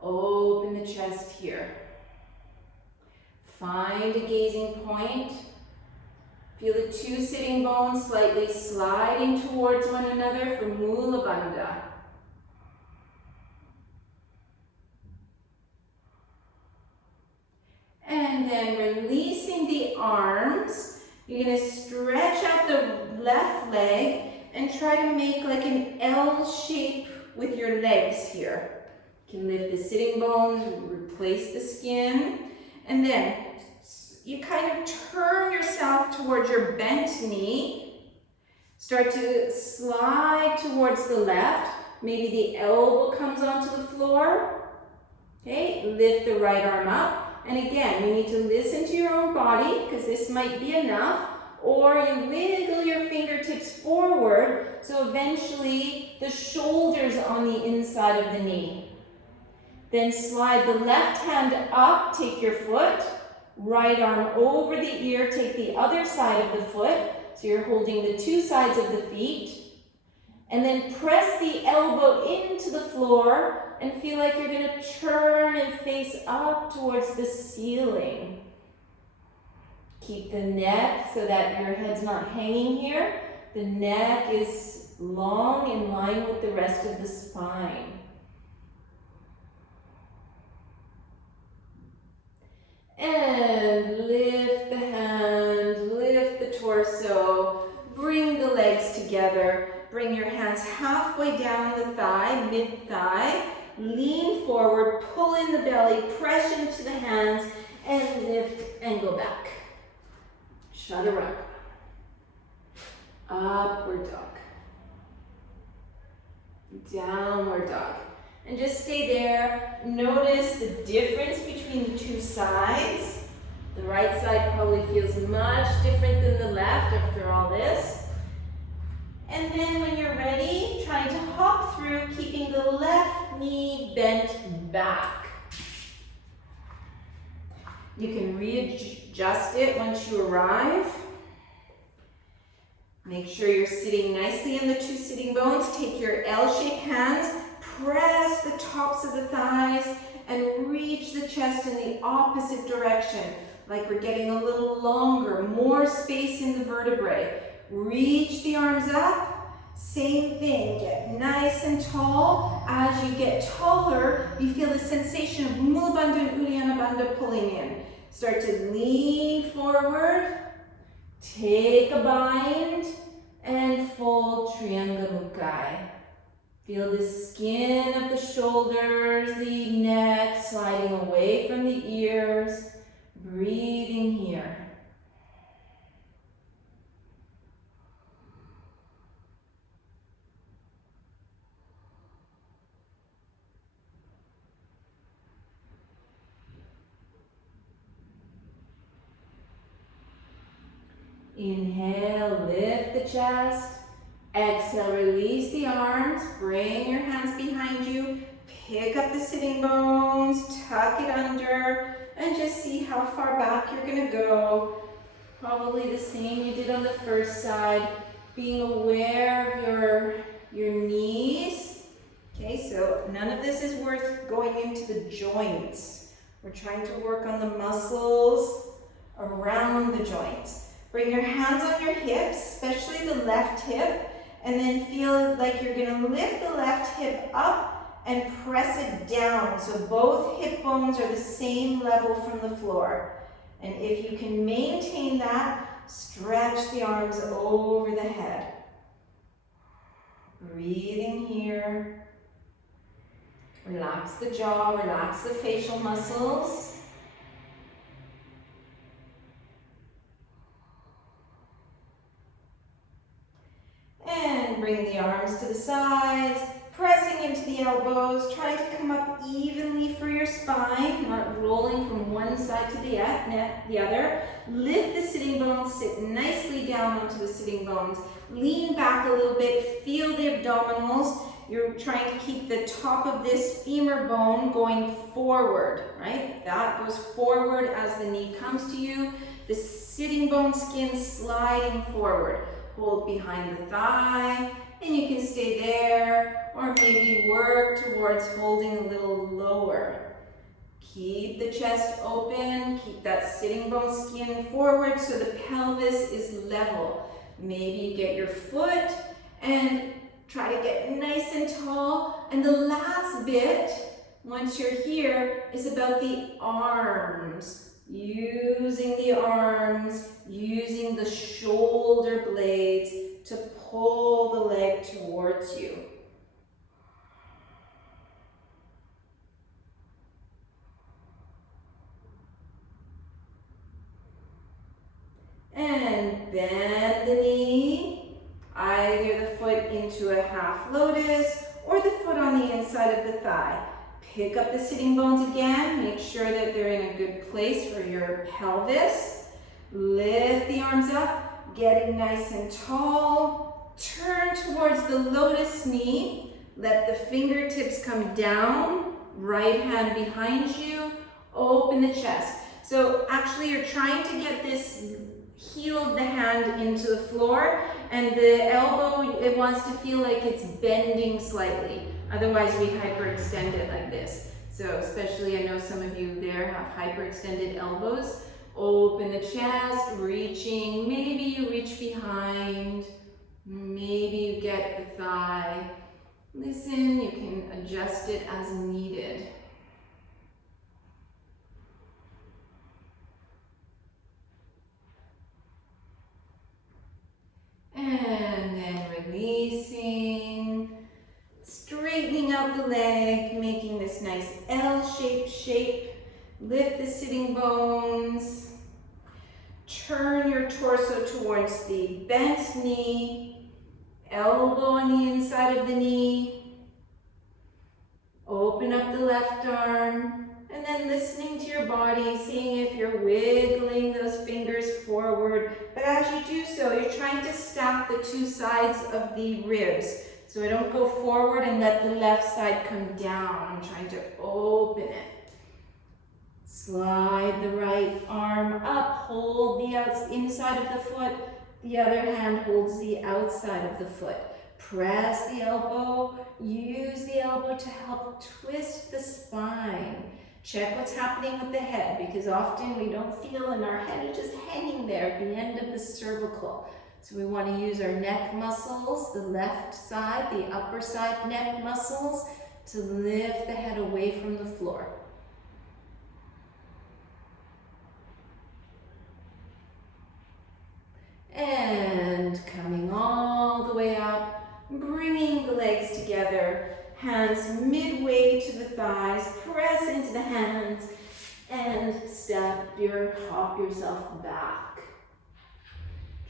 Open the chest here. Find a gazing point. Feel the two sitting bones slightly sliding towards one another for Mula Bandha. And then releasing the arms. You're going to stretch out the left leg and try to make like an L shape with your legs here. You can lift the sitting bones, replace the skin, and then you kind of turn yourself up towards your bent knee. Start to slide towards the left. Maybe the elbow comes onto the floor. Okay, lift the right arm up. And again, you need to listen to your own body because this might be enough. Or you wiggle your fingertips forward so eventually the shoulder's on the inside of the knee. Then slide the left hand up, take your foot. Right arm over the ear, take the other side of the foot. So you're holding the two sides of the feet. And then press the elbow into the floor and feel like you're going to turn and face up towards the ceiling. Keep the neck so that your head's not hanging here. The neck is long in line with the rest of the spine. And lift the hands, lift the torso, bring the legs together. Bring your hands halfway down the thigh, mid-thigh. Lean forward, pull in the belly, press into the hands, and lift and go back. Chaturanga. Upward dog. Downward dog. And just stay there. Notice the difference between the two sides. The right side probably feels much different than the left after all this. And then when you're ready, try to hop through, keeping the left knee bent back. You can readjust it once you arrive. Make sure you're sitting nicely in the two sitting bones. Take your L-shaped hands, press the tops of the thighs, and reach the chest in the opposite direction, like we're getting a little longer, more space in the vertebrae. Reach the arms up. Same thing, get nice and tall. As you get taller, you feel the sensation of Mula Bandha and Uddiyana Bandha pulling in. Start to lean forward, take a bind, and fold Trianga Mukha. Feel the skin of the shoulders, the neck sliding away from the ears. Breathing here. Inhale, lift the chest. Exhale, release the arms. Bring your hands behind you. Pick up the sitting bones, tuck it under, and just see how far back you're going to go. Probably the same you did on the first side. Being aware of your knees. Okay, so none of this is worth going into the joints. We're trying to work on the muscles around the joints. Bring your hands on your hips, especially the left hip, and then feel like you're going to lift the left hip up and press it down. So both hip bones are the same level from the floor. And if you can maintain that, stretch the arms over the head. Breathing here. Relax the jaw, relax the facial muscles. And bring the arms to the sides, pressing into the elbows, trying to come up evenly for your spine, not rolling from one side to the other. Lift the sitting bones, sit nicely down onto the sitting bones. Lean back a little bit, feel the abdominals. You're trying to keep the top of this femur bone going forward, right? That goes forward as the knee comes to you. The sitting bone skin sliding forward. Hold behind the thigh, and you can stay there, or maybe work towards holding a little lower. Keep the chest open, keep that sitting bone skin forward so the pelvis is level. Maybe you get your foot and try to get nice and tall. And the last bit, once you're here, is about the arms. Using the arms, using the shoulder blades to pull the leg towards you. And bend the knee, either the foot into a half lotus or the foot on the inside of the thigh. Pick up the sitting bones again. Make sure that they're in a good place for your pelvis. Lift the arms up, getting nice and tall. Turn towards the lotus knee. Let the fingertips come down. Right hand behind you. Open the chest. So actually you're trying to get this heel of the hand into the floor, and the elbow, it wants to feel like it's bending slightly. Otherwise we hyperextend it like this. So especially, I know some of you there have hyperextended elbows. Open the chest, reaching. Maybe you reach behind. Maybe you get the thigh. Listen, you can adjust it as needed. And then releasing, straightening out the leg, making this nice L-shaped shape. Lift the sitting bones. Turn your torso towards the bent knee. Elbow on the inside of the knee. Open up the left arm. And then listening to your body, seeing if you're wiggling those fingers forward. But as you do so, you're trying to stack the two sides of the ribs. So I don't go forward and let the left side come down. I'm trying to open it. Slide the right arm up, hold the inside of the foot. The other hand holds the outside of the foot. Press the elbow. Use the elbow to help twist the spine. Check what's happening with the head, because often we don't feel and our head is just hanging there at the end of the cervical. So we want to use our neck muscles, the left side, the upper side neck muscles, to lift the head away from the floor. And coming all the way up, bringing the legs together. Hands midway to the thighs, press into the hands, and hop yourself back.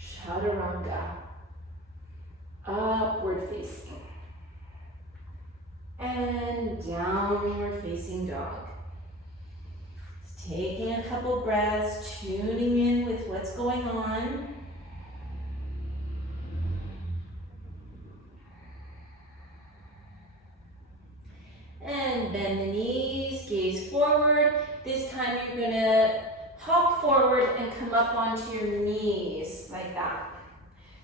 Chaturanga, upward facing, and downward facing dog. Just taking a couple breaths, tuning in with what's going on. And bend the knees, gaze forward. This time you're gonna hop forward and come up onto your knees, like that.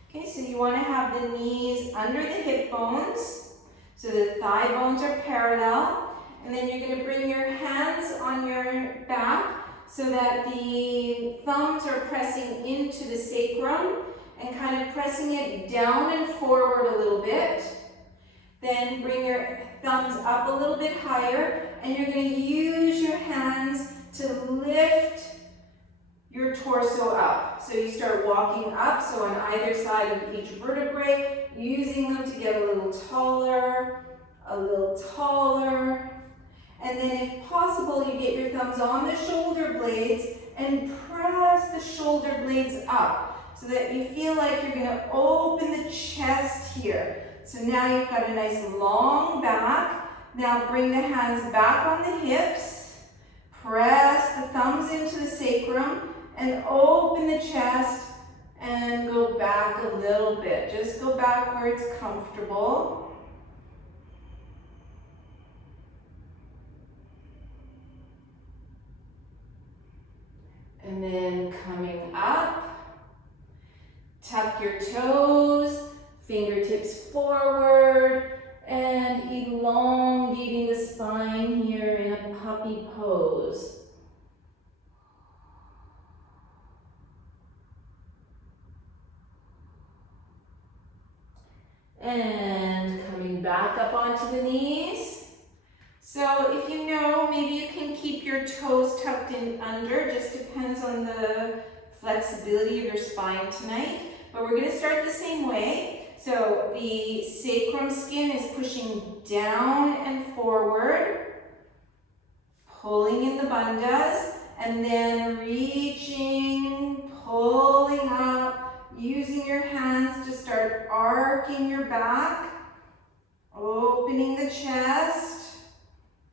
Okay, so you wanna have the knees under the hip bones, so the thigh bones are parallel. And then you're gonna bring your hands on your back so that the thumbs are pressing into the sacrum and kind of pressing it down and forward a little bit. Then bring your thumbs up a little bit higher, and you're going to use your hands to lift your torso up. So you start walking up, so on either side of each vertebrae, using them to get a little taller, and then if possible, you get your thumbs on the shoulder blades and press the shoulder blades up so that you feel like you're going to open the chest here. So now you've got a nice long back. Now bring the hands back on the hips. Press the thumbs into the sacrum and open the chest and go back a little bit. Just go back where it's comfortable. And then coming up, tuck your toes. Fingertips forward and elongating the spine here in a puppy pose. And coming back up onto the knees. So if you know, maybe you can keep your toes tucked in under, just depends on the flexibility of your spine tonight. But we're going to start the same way. So the sacrum skin is pushing down and forward, pulling in the bandhas, and then reaching, pulling up, using your hands to start arcing your back, opening the chest.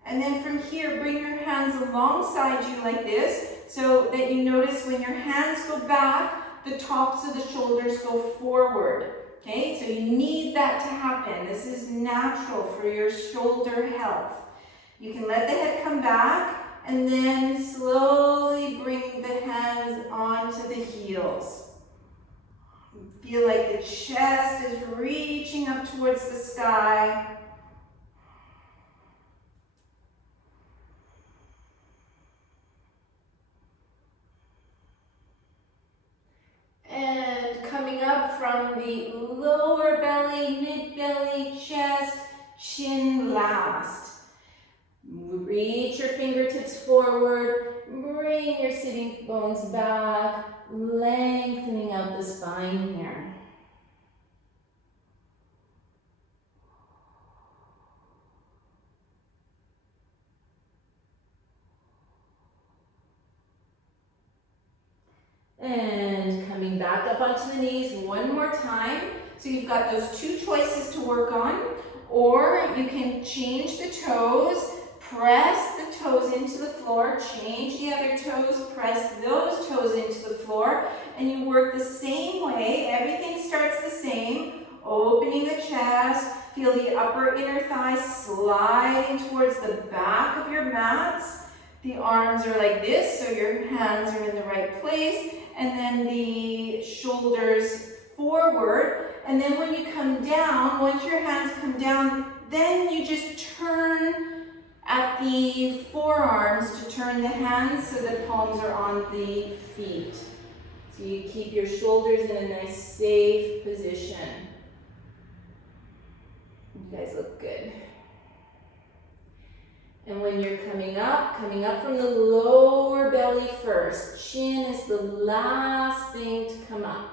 And then from here, bring your hands alongside you like this so that you notice when your hands go back, the tops of the shoulders go forward. Okay, so you need that to happen. This is natural for your shoulder health. You can let the head come back and then slowly bring the hands onto the heels. Feel like the chest is reaching up towards the sky. And coming up from the lower belly, mid-belly, chest, chin last. Reach your fingertips forward, bring your sitting bones back, lengthening out the spine here. And coming back up onto the knees one more time. So you've got those two choices to work on, or you can change the toes, press the toes into the floor, change the other toes, press those toes into the floor, and you work the same way. Everything starts the same, opening the chest, feel the upper inner thighs sliding towards the back of your mats. The arms are like this, so your hands are in the right place, and then the shoulders forward. And then when you come down, once your hands come down, then you just turn at the forearms to turn the hands so the palms are on the feet. So you keep your shoulders in a nice safe position. You guys look good. And when you're coming up from the lower belly first. Chin is the last thing to come up.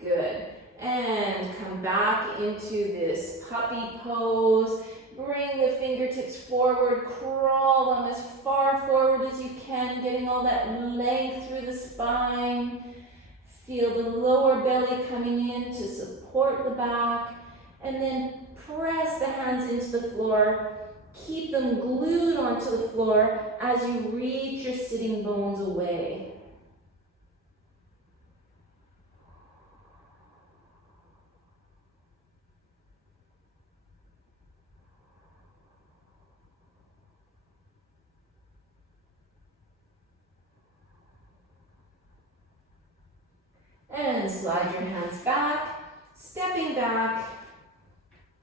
Good. And come back into this puppy pose. Bring the fingertips forward, crawl them as far forward as you can, getting all that length through the spine. Feel the lower belly coming in to support the back, and then press the hands into the floor. Keep them glued onto the floor as you reach your sitting bones away. And slide your hands back, stepping back,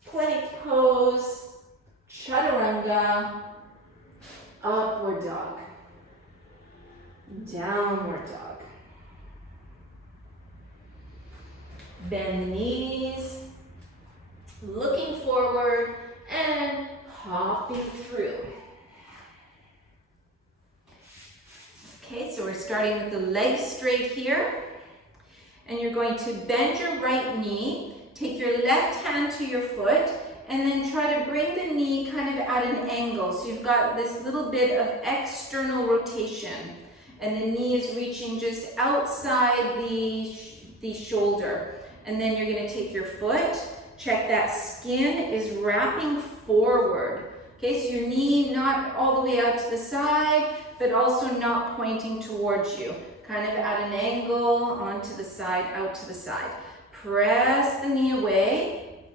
plank pose, chaturanga, upward dog, downward dog. Bend the knees, looking forward and hopping through. Okay, so we're starting with the legs straight here. And you're going to bend your right knee, take your left hand to your foot, and then try to bring the knee kind of at an angle. So you've got this little bit of external rotation, and the knee is reaching just outside the shoulder. And then you're going to take your foot, check that skin is wrapping forward. Okay, so your knee not all the way out to the side, but also not pointing towards you. Kind of at an angle, onto the side, out to the side. Press the knee away,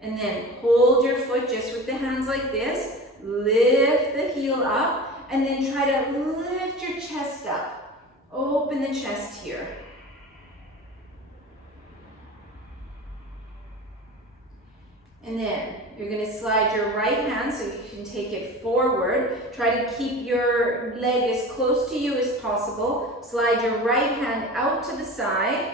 and then hold your foot just with the hands like this. Lift the heel up, and then try to lift your chest up. Open the chest here. And then you're going to slide your right hand so you can take it forward. Try to keep your leg as close to you as possible. Slide your right hand out to the side.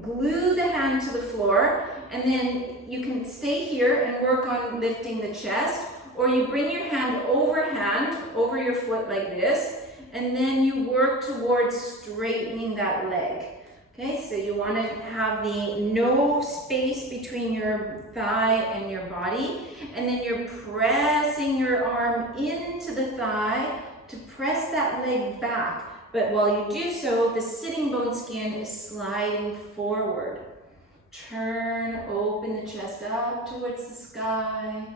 Glue the hand to the floor. And then you can stay here and work on lifting the chest. Or you bring your hand over your foot like this. And then you work towards straightening that leg. Okay, so you want to have the no space between your thigh and your body, and then you're pressing your arm into the thigh to press that leg back. But while you do so, the sitting bone skin is sliding forward. Turn, open the chest up towards the sky.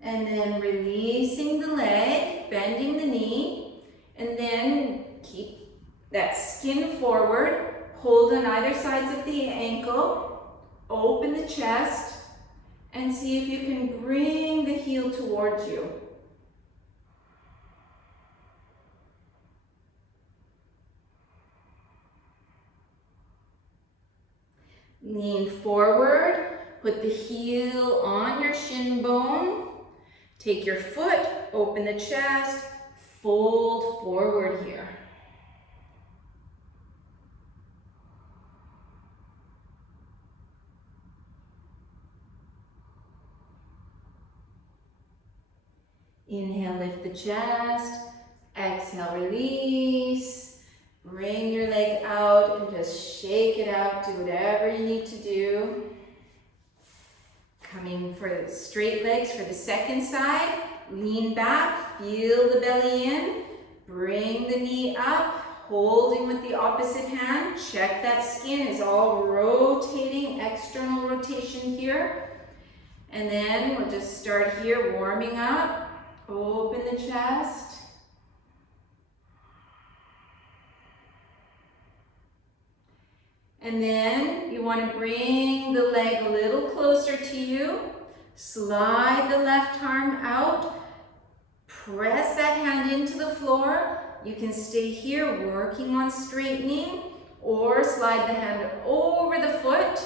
And then releasing the leg, bending the knee, and then keep that skin forward. Hold on either sides of the ankle, open the chest, and see if you can bring the heel towards you. Lean forward, put the heel on your shin bone. Take your foot, open the chest, fold forward here. Inhale, lift the chest. Exhale, release. Bring your leg out and just shake it out. Do whatever you need to do. Coming for straight legs for the second side. Lean back, feel the belly in. Bring the knee up, holding with the opposite hand. Check that skin is all rotating, external rotation here. And then we'll just start here, warming up. Open the chest. And then you want to bring the leg a little closer to you. Slide the left arm out. Press that hand into the floor. You can stay here working on straightening, or slide the hand over the foot.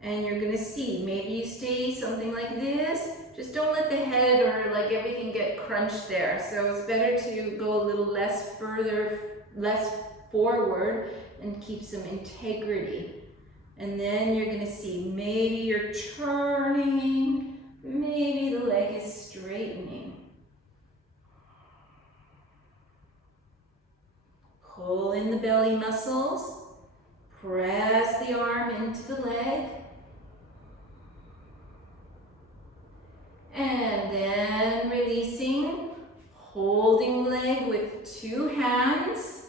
And you're going to see, maybe you stay something like this. Just don't let the head or like everything get crunched there. So it's better to go a little less forward and keep some integrity. And then you're going to see, maybe you're turning, maybe the leg is straightening. Pull in the belly muscles. Press the arm into the leg. And then releasing, holding the leg with two hands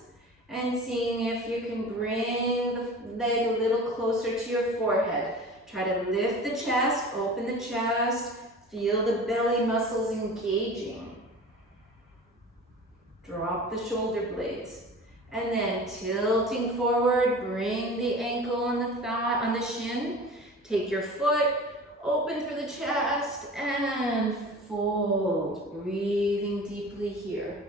and seeing if you can bring the leg a little closer to your forehead. Try to lift the chest, open the chest, feel the belly muscles engaging. Drop the shoulder blades. And then tilting forward, bring the ankle on the thigh, on the shin. Take your foot, open for the chest, and fold. Breathing deeply here.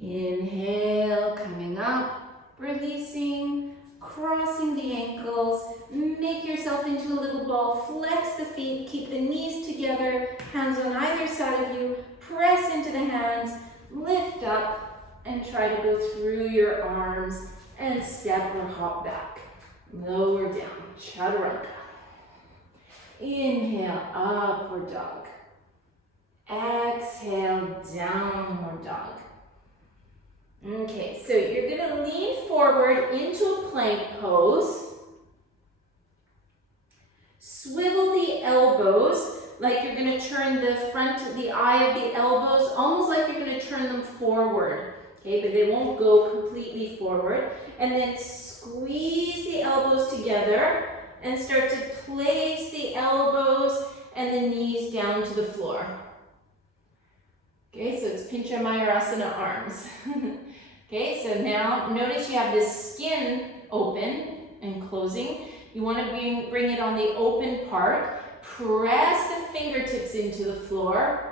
Inhale, coming up, releasing, crossing the ankles, make yourself into a little ball, flex the feet, keep the knees together, hands on either side of you, press into the hands, lift up, and try to go through your arms and step or hop back. Lower down, chaturanga. Inhale, upward dog. Exhale, downward dog. Okay, so you're going to lean forward into a plank pose. Swivel the elbows like you're going to turn the eye of the elbows, almost like you're going to turn them forward. Okay, but they won't go completely forward. And then squeeze the elbows together and start to place the elbows and the knees down to the floor. Okay, so it's Pincha Mayurasana arms. Okay, so now notice you have this skin open and closing. You want to bring it on the open part. Press the fingertips into the floor.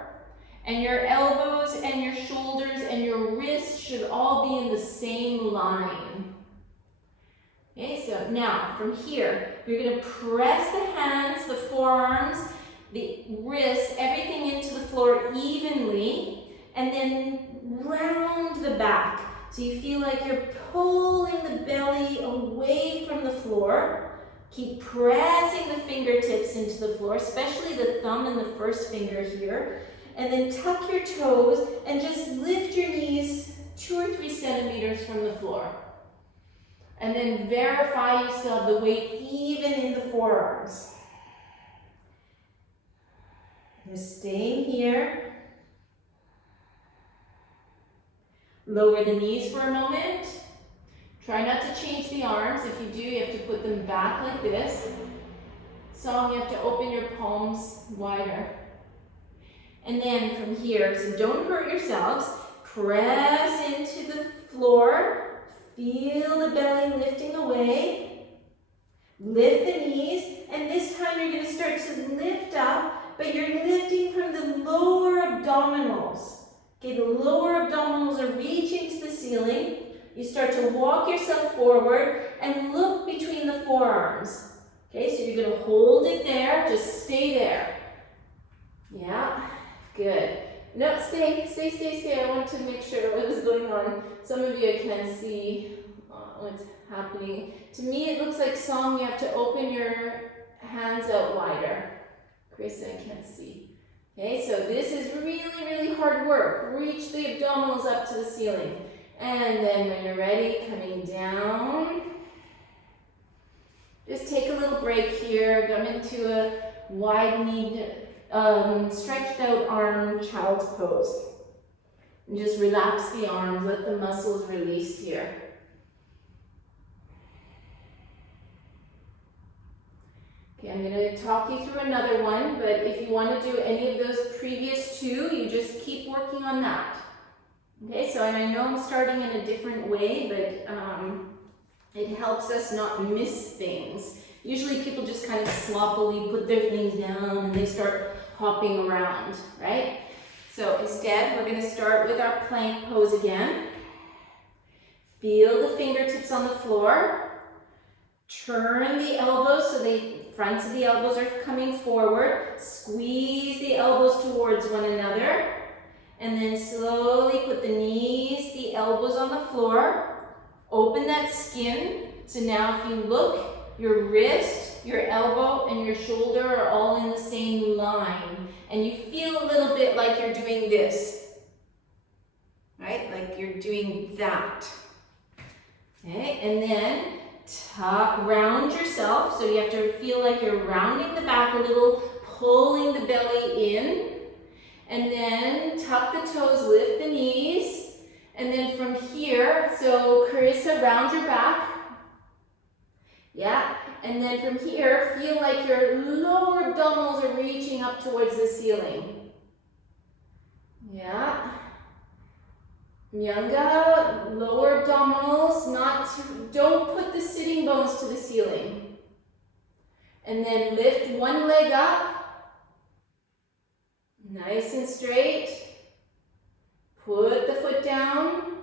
And your elbows and your shoulders and your wrists should all be in the same line. Okay, so now from here, you're going to press the hands, the forearms, the wrists, everything into the floor evenly, and then round the back. So you feel like you're pulling the belly away from the floor. Keep pressing the fingertips into the floor, especially the thumb and the first finger here. And then tuck your toes and just lift your knees 2 or 3 centimeters from the floor. And then verify you still have the weight even in the forearms. Just staying here. Lower the knees for a moment. Try not to change the arms. If you do, you have to put them back like this. Song, you have to open your palms wider. And then from here, so don't hurt yourselves, press into the floor. Feel the belly lifting away. Lift the knees, and this time you're going to start to lift up, but you're lifting from the lower abdominals. Okay, the lower abdominals are reaching to the ceiling. You start to walk yourself forward and look between the forearms. Okay, so you're going to hold it there. Just stay there. Yeah, good. No, stay. I want to make sure what is going on. Some of you can't see what's happening. To me, it looks like, Song, you have to open your hands out wider. Chris, I can't see. Okay, so this is really, really hard work. Reach the abdominals up to the ceiling. And then when you're ready, coming down. Just take a little break here. Come into a wide-kneed, stretched out arm child's pose. And just relax the arms. Let the muscles release here. Okay, I'm going to talk you through another one, but if you want to do any of those previous two, you just keep working on that. Okay, so and I know I'm starting in a different way, but it helps us not miss things. Usually people just kind of sloppily put their things down and they start hopping around, right? So instead, we're going to start with our plank pose again. Feel the fingertips on the floor. Turn the elbows so the fronts of the elbows are coming forward. Squeeze the elbows towards one another. And then slowly put the knees, the elbows on the floor. Open that skin. So now if you look, your wrist, your elbow, and your shoulder are all in the same line. And you feel a little bit like you're doing this. Right? Like you're doing that. Okay, and then round yourself. So you have to feel like you're rounding the back a little, pulling the belly in. And then tuck the toes, lift the knees. And then from here, so Carissa, round your back. Yeah. And then from here, feel like your lower abdominals are reaching up towards the ceiling. Yeah. Myanga, lower abdominals, don't put the sitting bones to the ceiling. And then lift one leg up. Nice and straight. Put the foot down.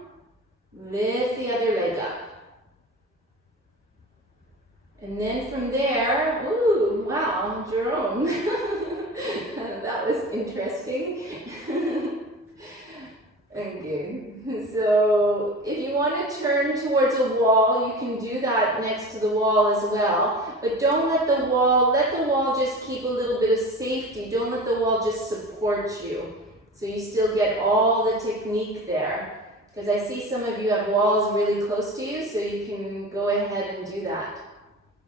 Lift the other leg up. And then from there, ooh, wow, Jerome. That was interesting. Okay, so if you want to turn towards a wall, you can do that next to the wall as well. But don't let the wall just keep a little bit of safety. Don't let the wall just support you. So you still get all the technique there. Because I see some of you have walls really close to you, so you can go ahead and do that.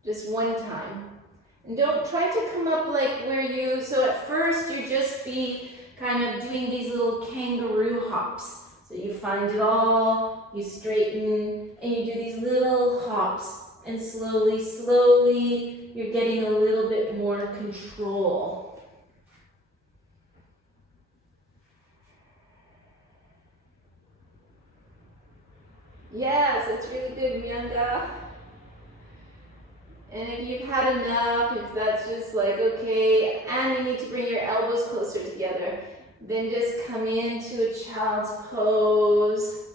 Just one time. And don't try to come up like so at first you just be kind of doing these little kangaroo hops. So you find it all, you straighten, and you do these little hops. And slowly, slowly, you're getting a little bit more control. Yes, that's really good, Myanga. And if you've had enough, if that's just like, okay, and you need to bring your elbows closer together, then just come into a child's pose.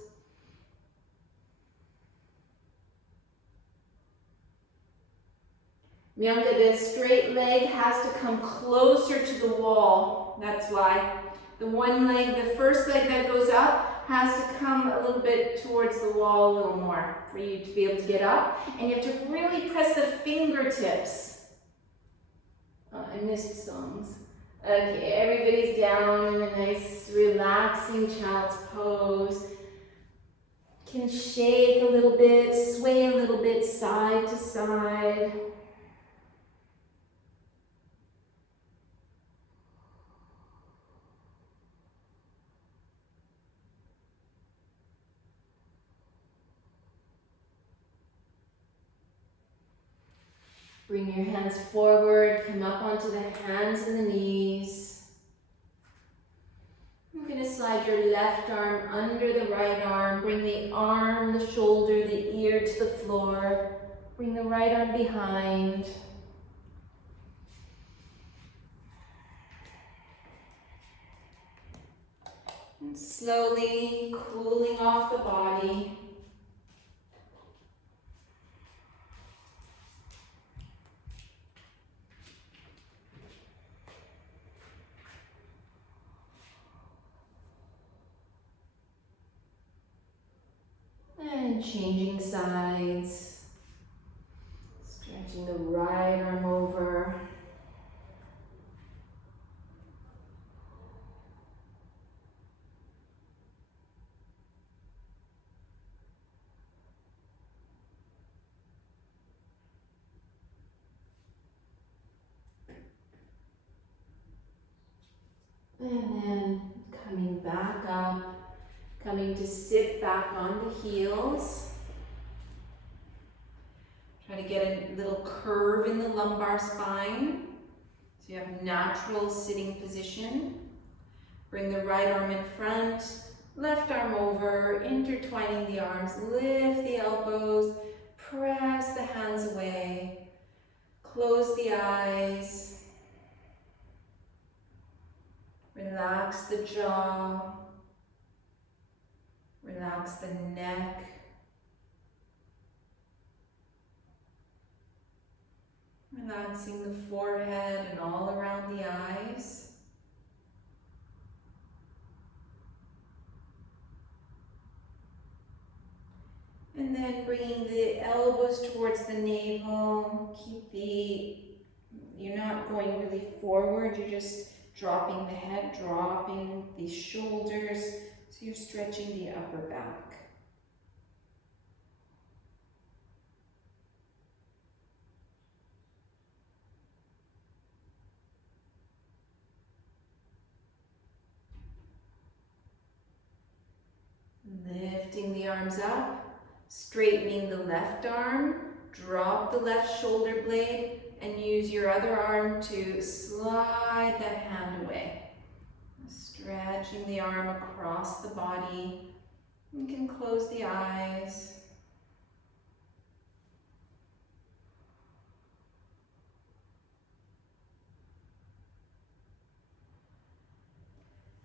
Myanga, the straight leg has to come closer to the wall. That's why. The one leg, the first leg that goes up, has to come a little bit towards the wall a little more for you to be able to get up. And you have to really press the fingertips. Oh, I missed songs. Okay, everybody's down in a nice relaxing child's pose. Can shake a little bit, sway a little bit side to side. Bring your hands forward, come up onto the hands and the knees. You're going to slide your left arm under the right arm. Bring the arm, the shoulder, the ear to the floor. Bring the right arm behind. And slowly cooling off the body. And changing sides, stretching the right arm over. And then coming back up. Coming to sit back on the heels. Try to get a little curve in the lumbar spine. So you have natural sitting position. Bring the right arm in front, left arm over, intertwining the arms, lift the elbows, press the hands away, close the eyes, relax the jaw. Relax the neck. Relaxing the forehead and all around the eyes. And then bringing the elbows towards the navel. You're not going really forward, you're just dropping the head, dropping the shoulders. So you're stretching the upper back. Lifting the arms up, straightening the left arm, drop the left shoulder blade, and use your other arm to slide that hand away. Stretching the arm across the body. You can close the eyes.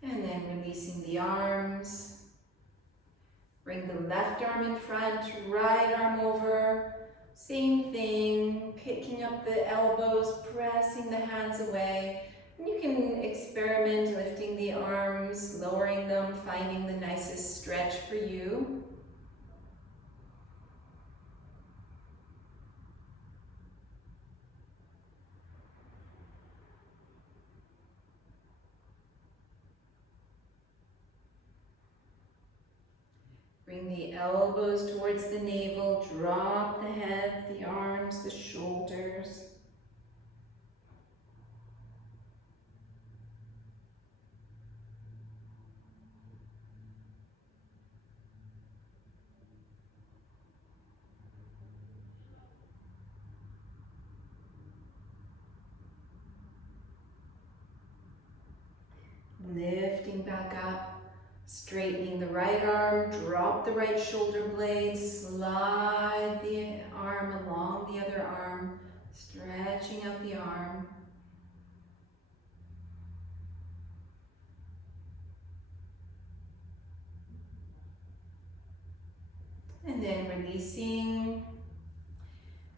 And then releasing the arms. Bring the left arm in front, right arm over. Same thing, picking up the elbows, pressing the hands away. And you can experiment lifting the arms, lowering them, finding the nicest stretch for you. Bring the elbows towards the navel, drop the head, the arms, the shoulders. Lifting back up, straightening the right arm, drop the right shoulder blade, slide the arm along the other arm, stretching out the arm. And then releasing.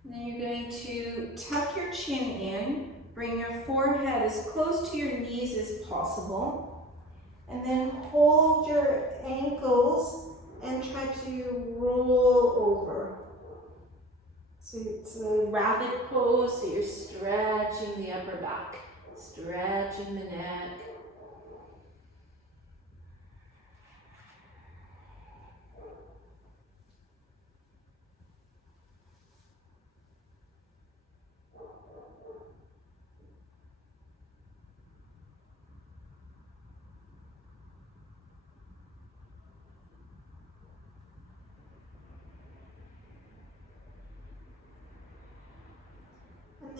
And then you're going to tuck your chin in. Bring your forehead as close to your knees as possible. And then hold your ankles and try to roll over. So it's a rabbit pose, so you're stretching the upper back, stretching the neck.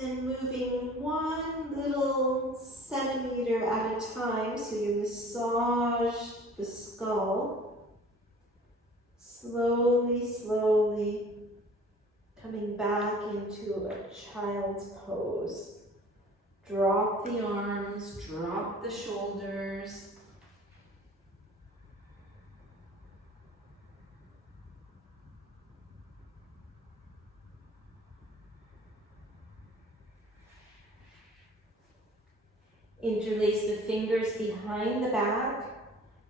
then moving 1 little centimeter at a time, so you massage the skull. Slowly, slowly coming back into a child's pose. Drop the arms, drop the shoulders. Interlace the fingers behind the back.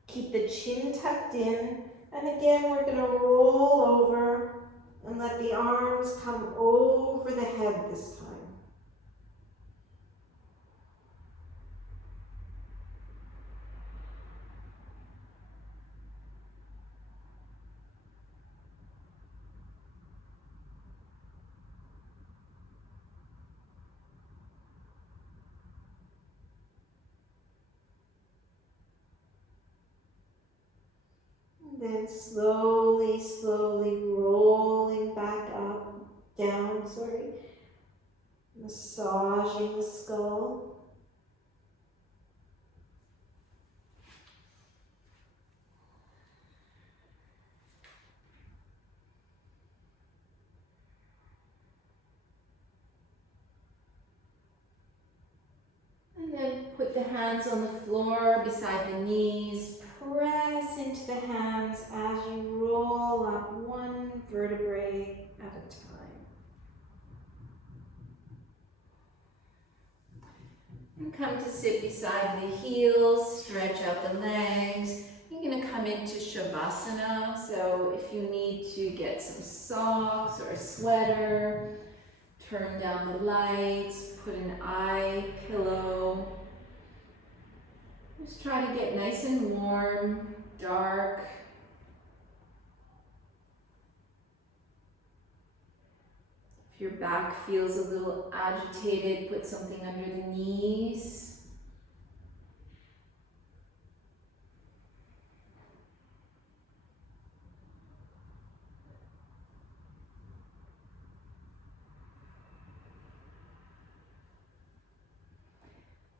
Keep the chin tucked in. And again, we're going to roll over and let the arms come over the head this time. Then slowly, slowly rolling back up, down, massaging the skull. And then put the hands on the floor beside the knees. Press into the hands as you roll up 1 vertebrae at a time. And come to sit beside the heels, stretch out the legs. You're going to come into Savasana, so if you need to get some socks or a sweater, turn down the lights, put an eye pillow. Just try to get nice and warm, dark. If your back feels a little agitated, put something under the knees.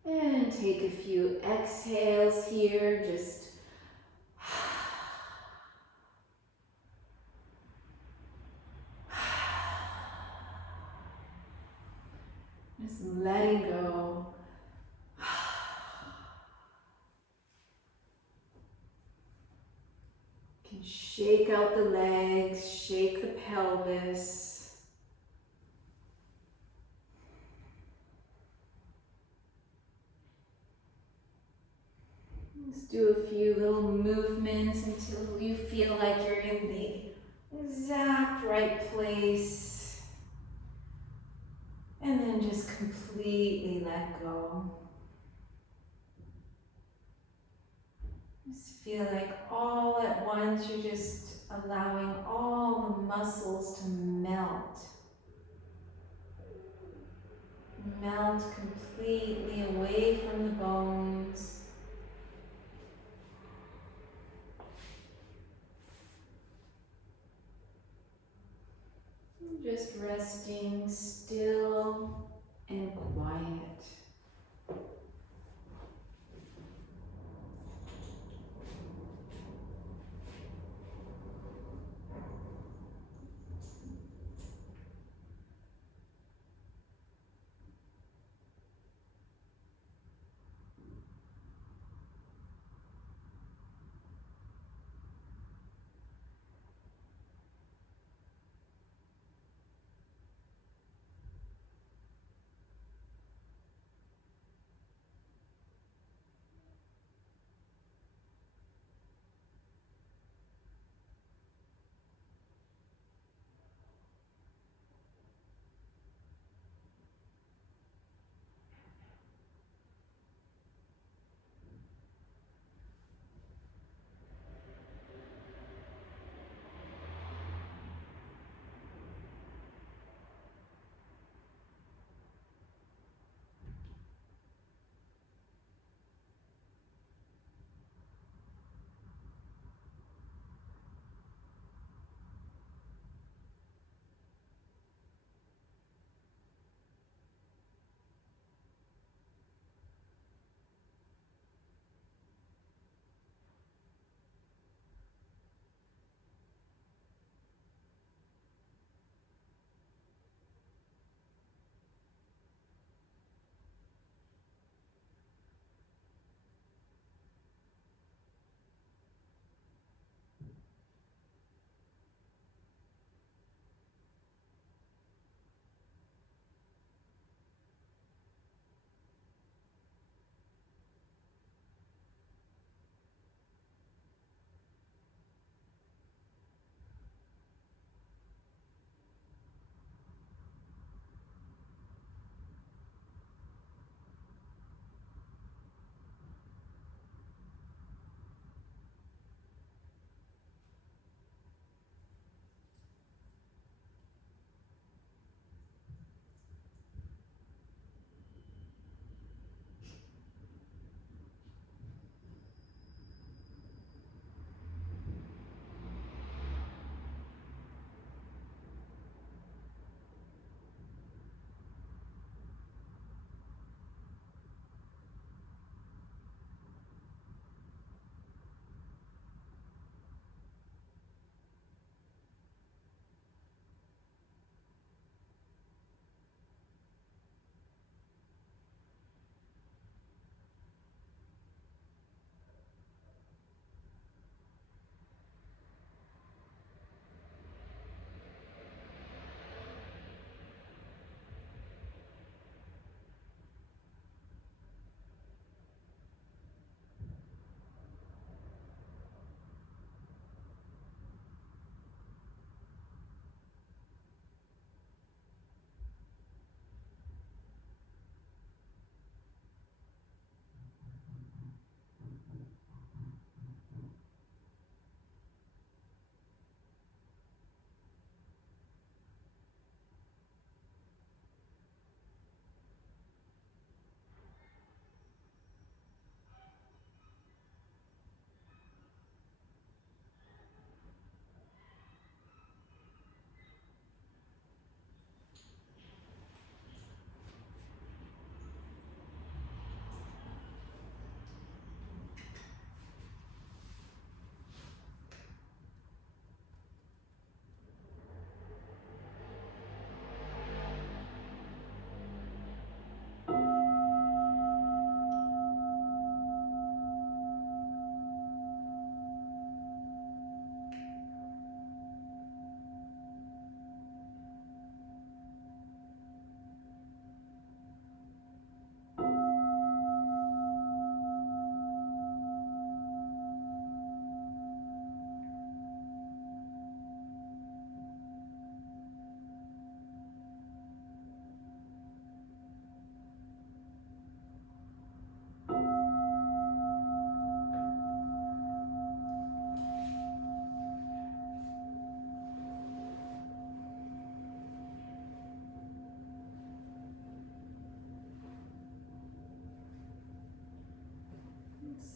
And take a few exhales here, just letting go. You can shake out the legs, shake the pelvis. Just do a few little movements until you feel like you're in the exact right place. And then just completely let go. Just feel like all at once you're just allowing all the muscles to melt. Melt completely away from the bones. Just resting still and quiet.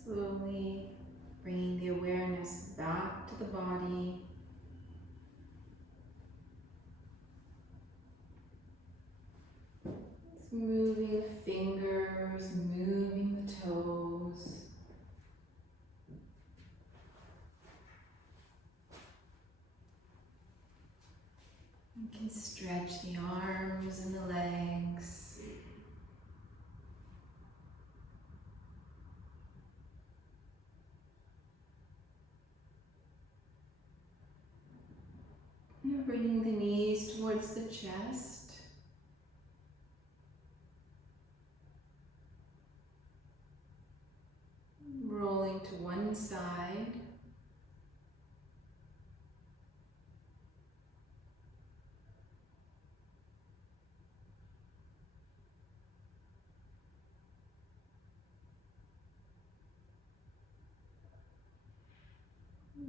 Slowly bringing the awareness back to the body. It's moving the fingers, moving the toes. You can stretch the arms and the legs. And bringing the knees towards the chest. Rolling to one side.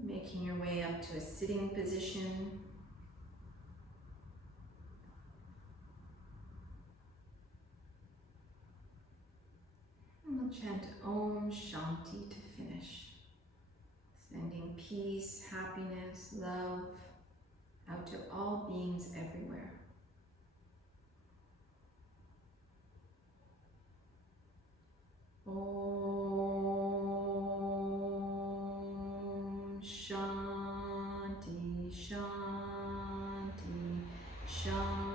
Making your way up to a sitting position. And we'll chant Om Shanti to finish. Sending peace, happiness, love out to all beings everywhere. Om Shanti, Shanti, Shanti.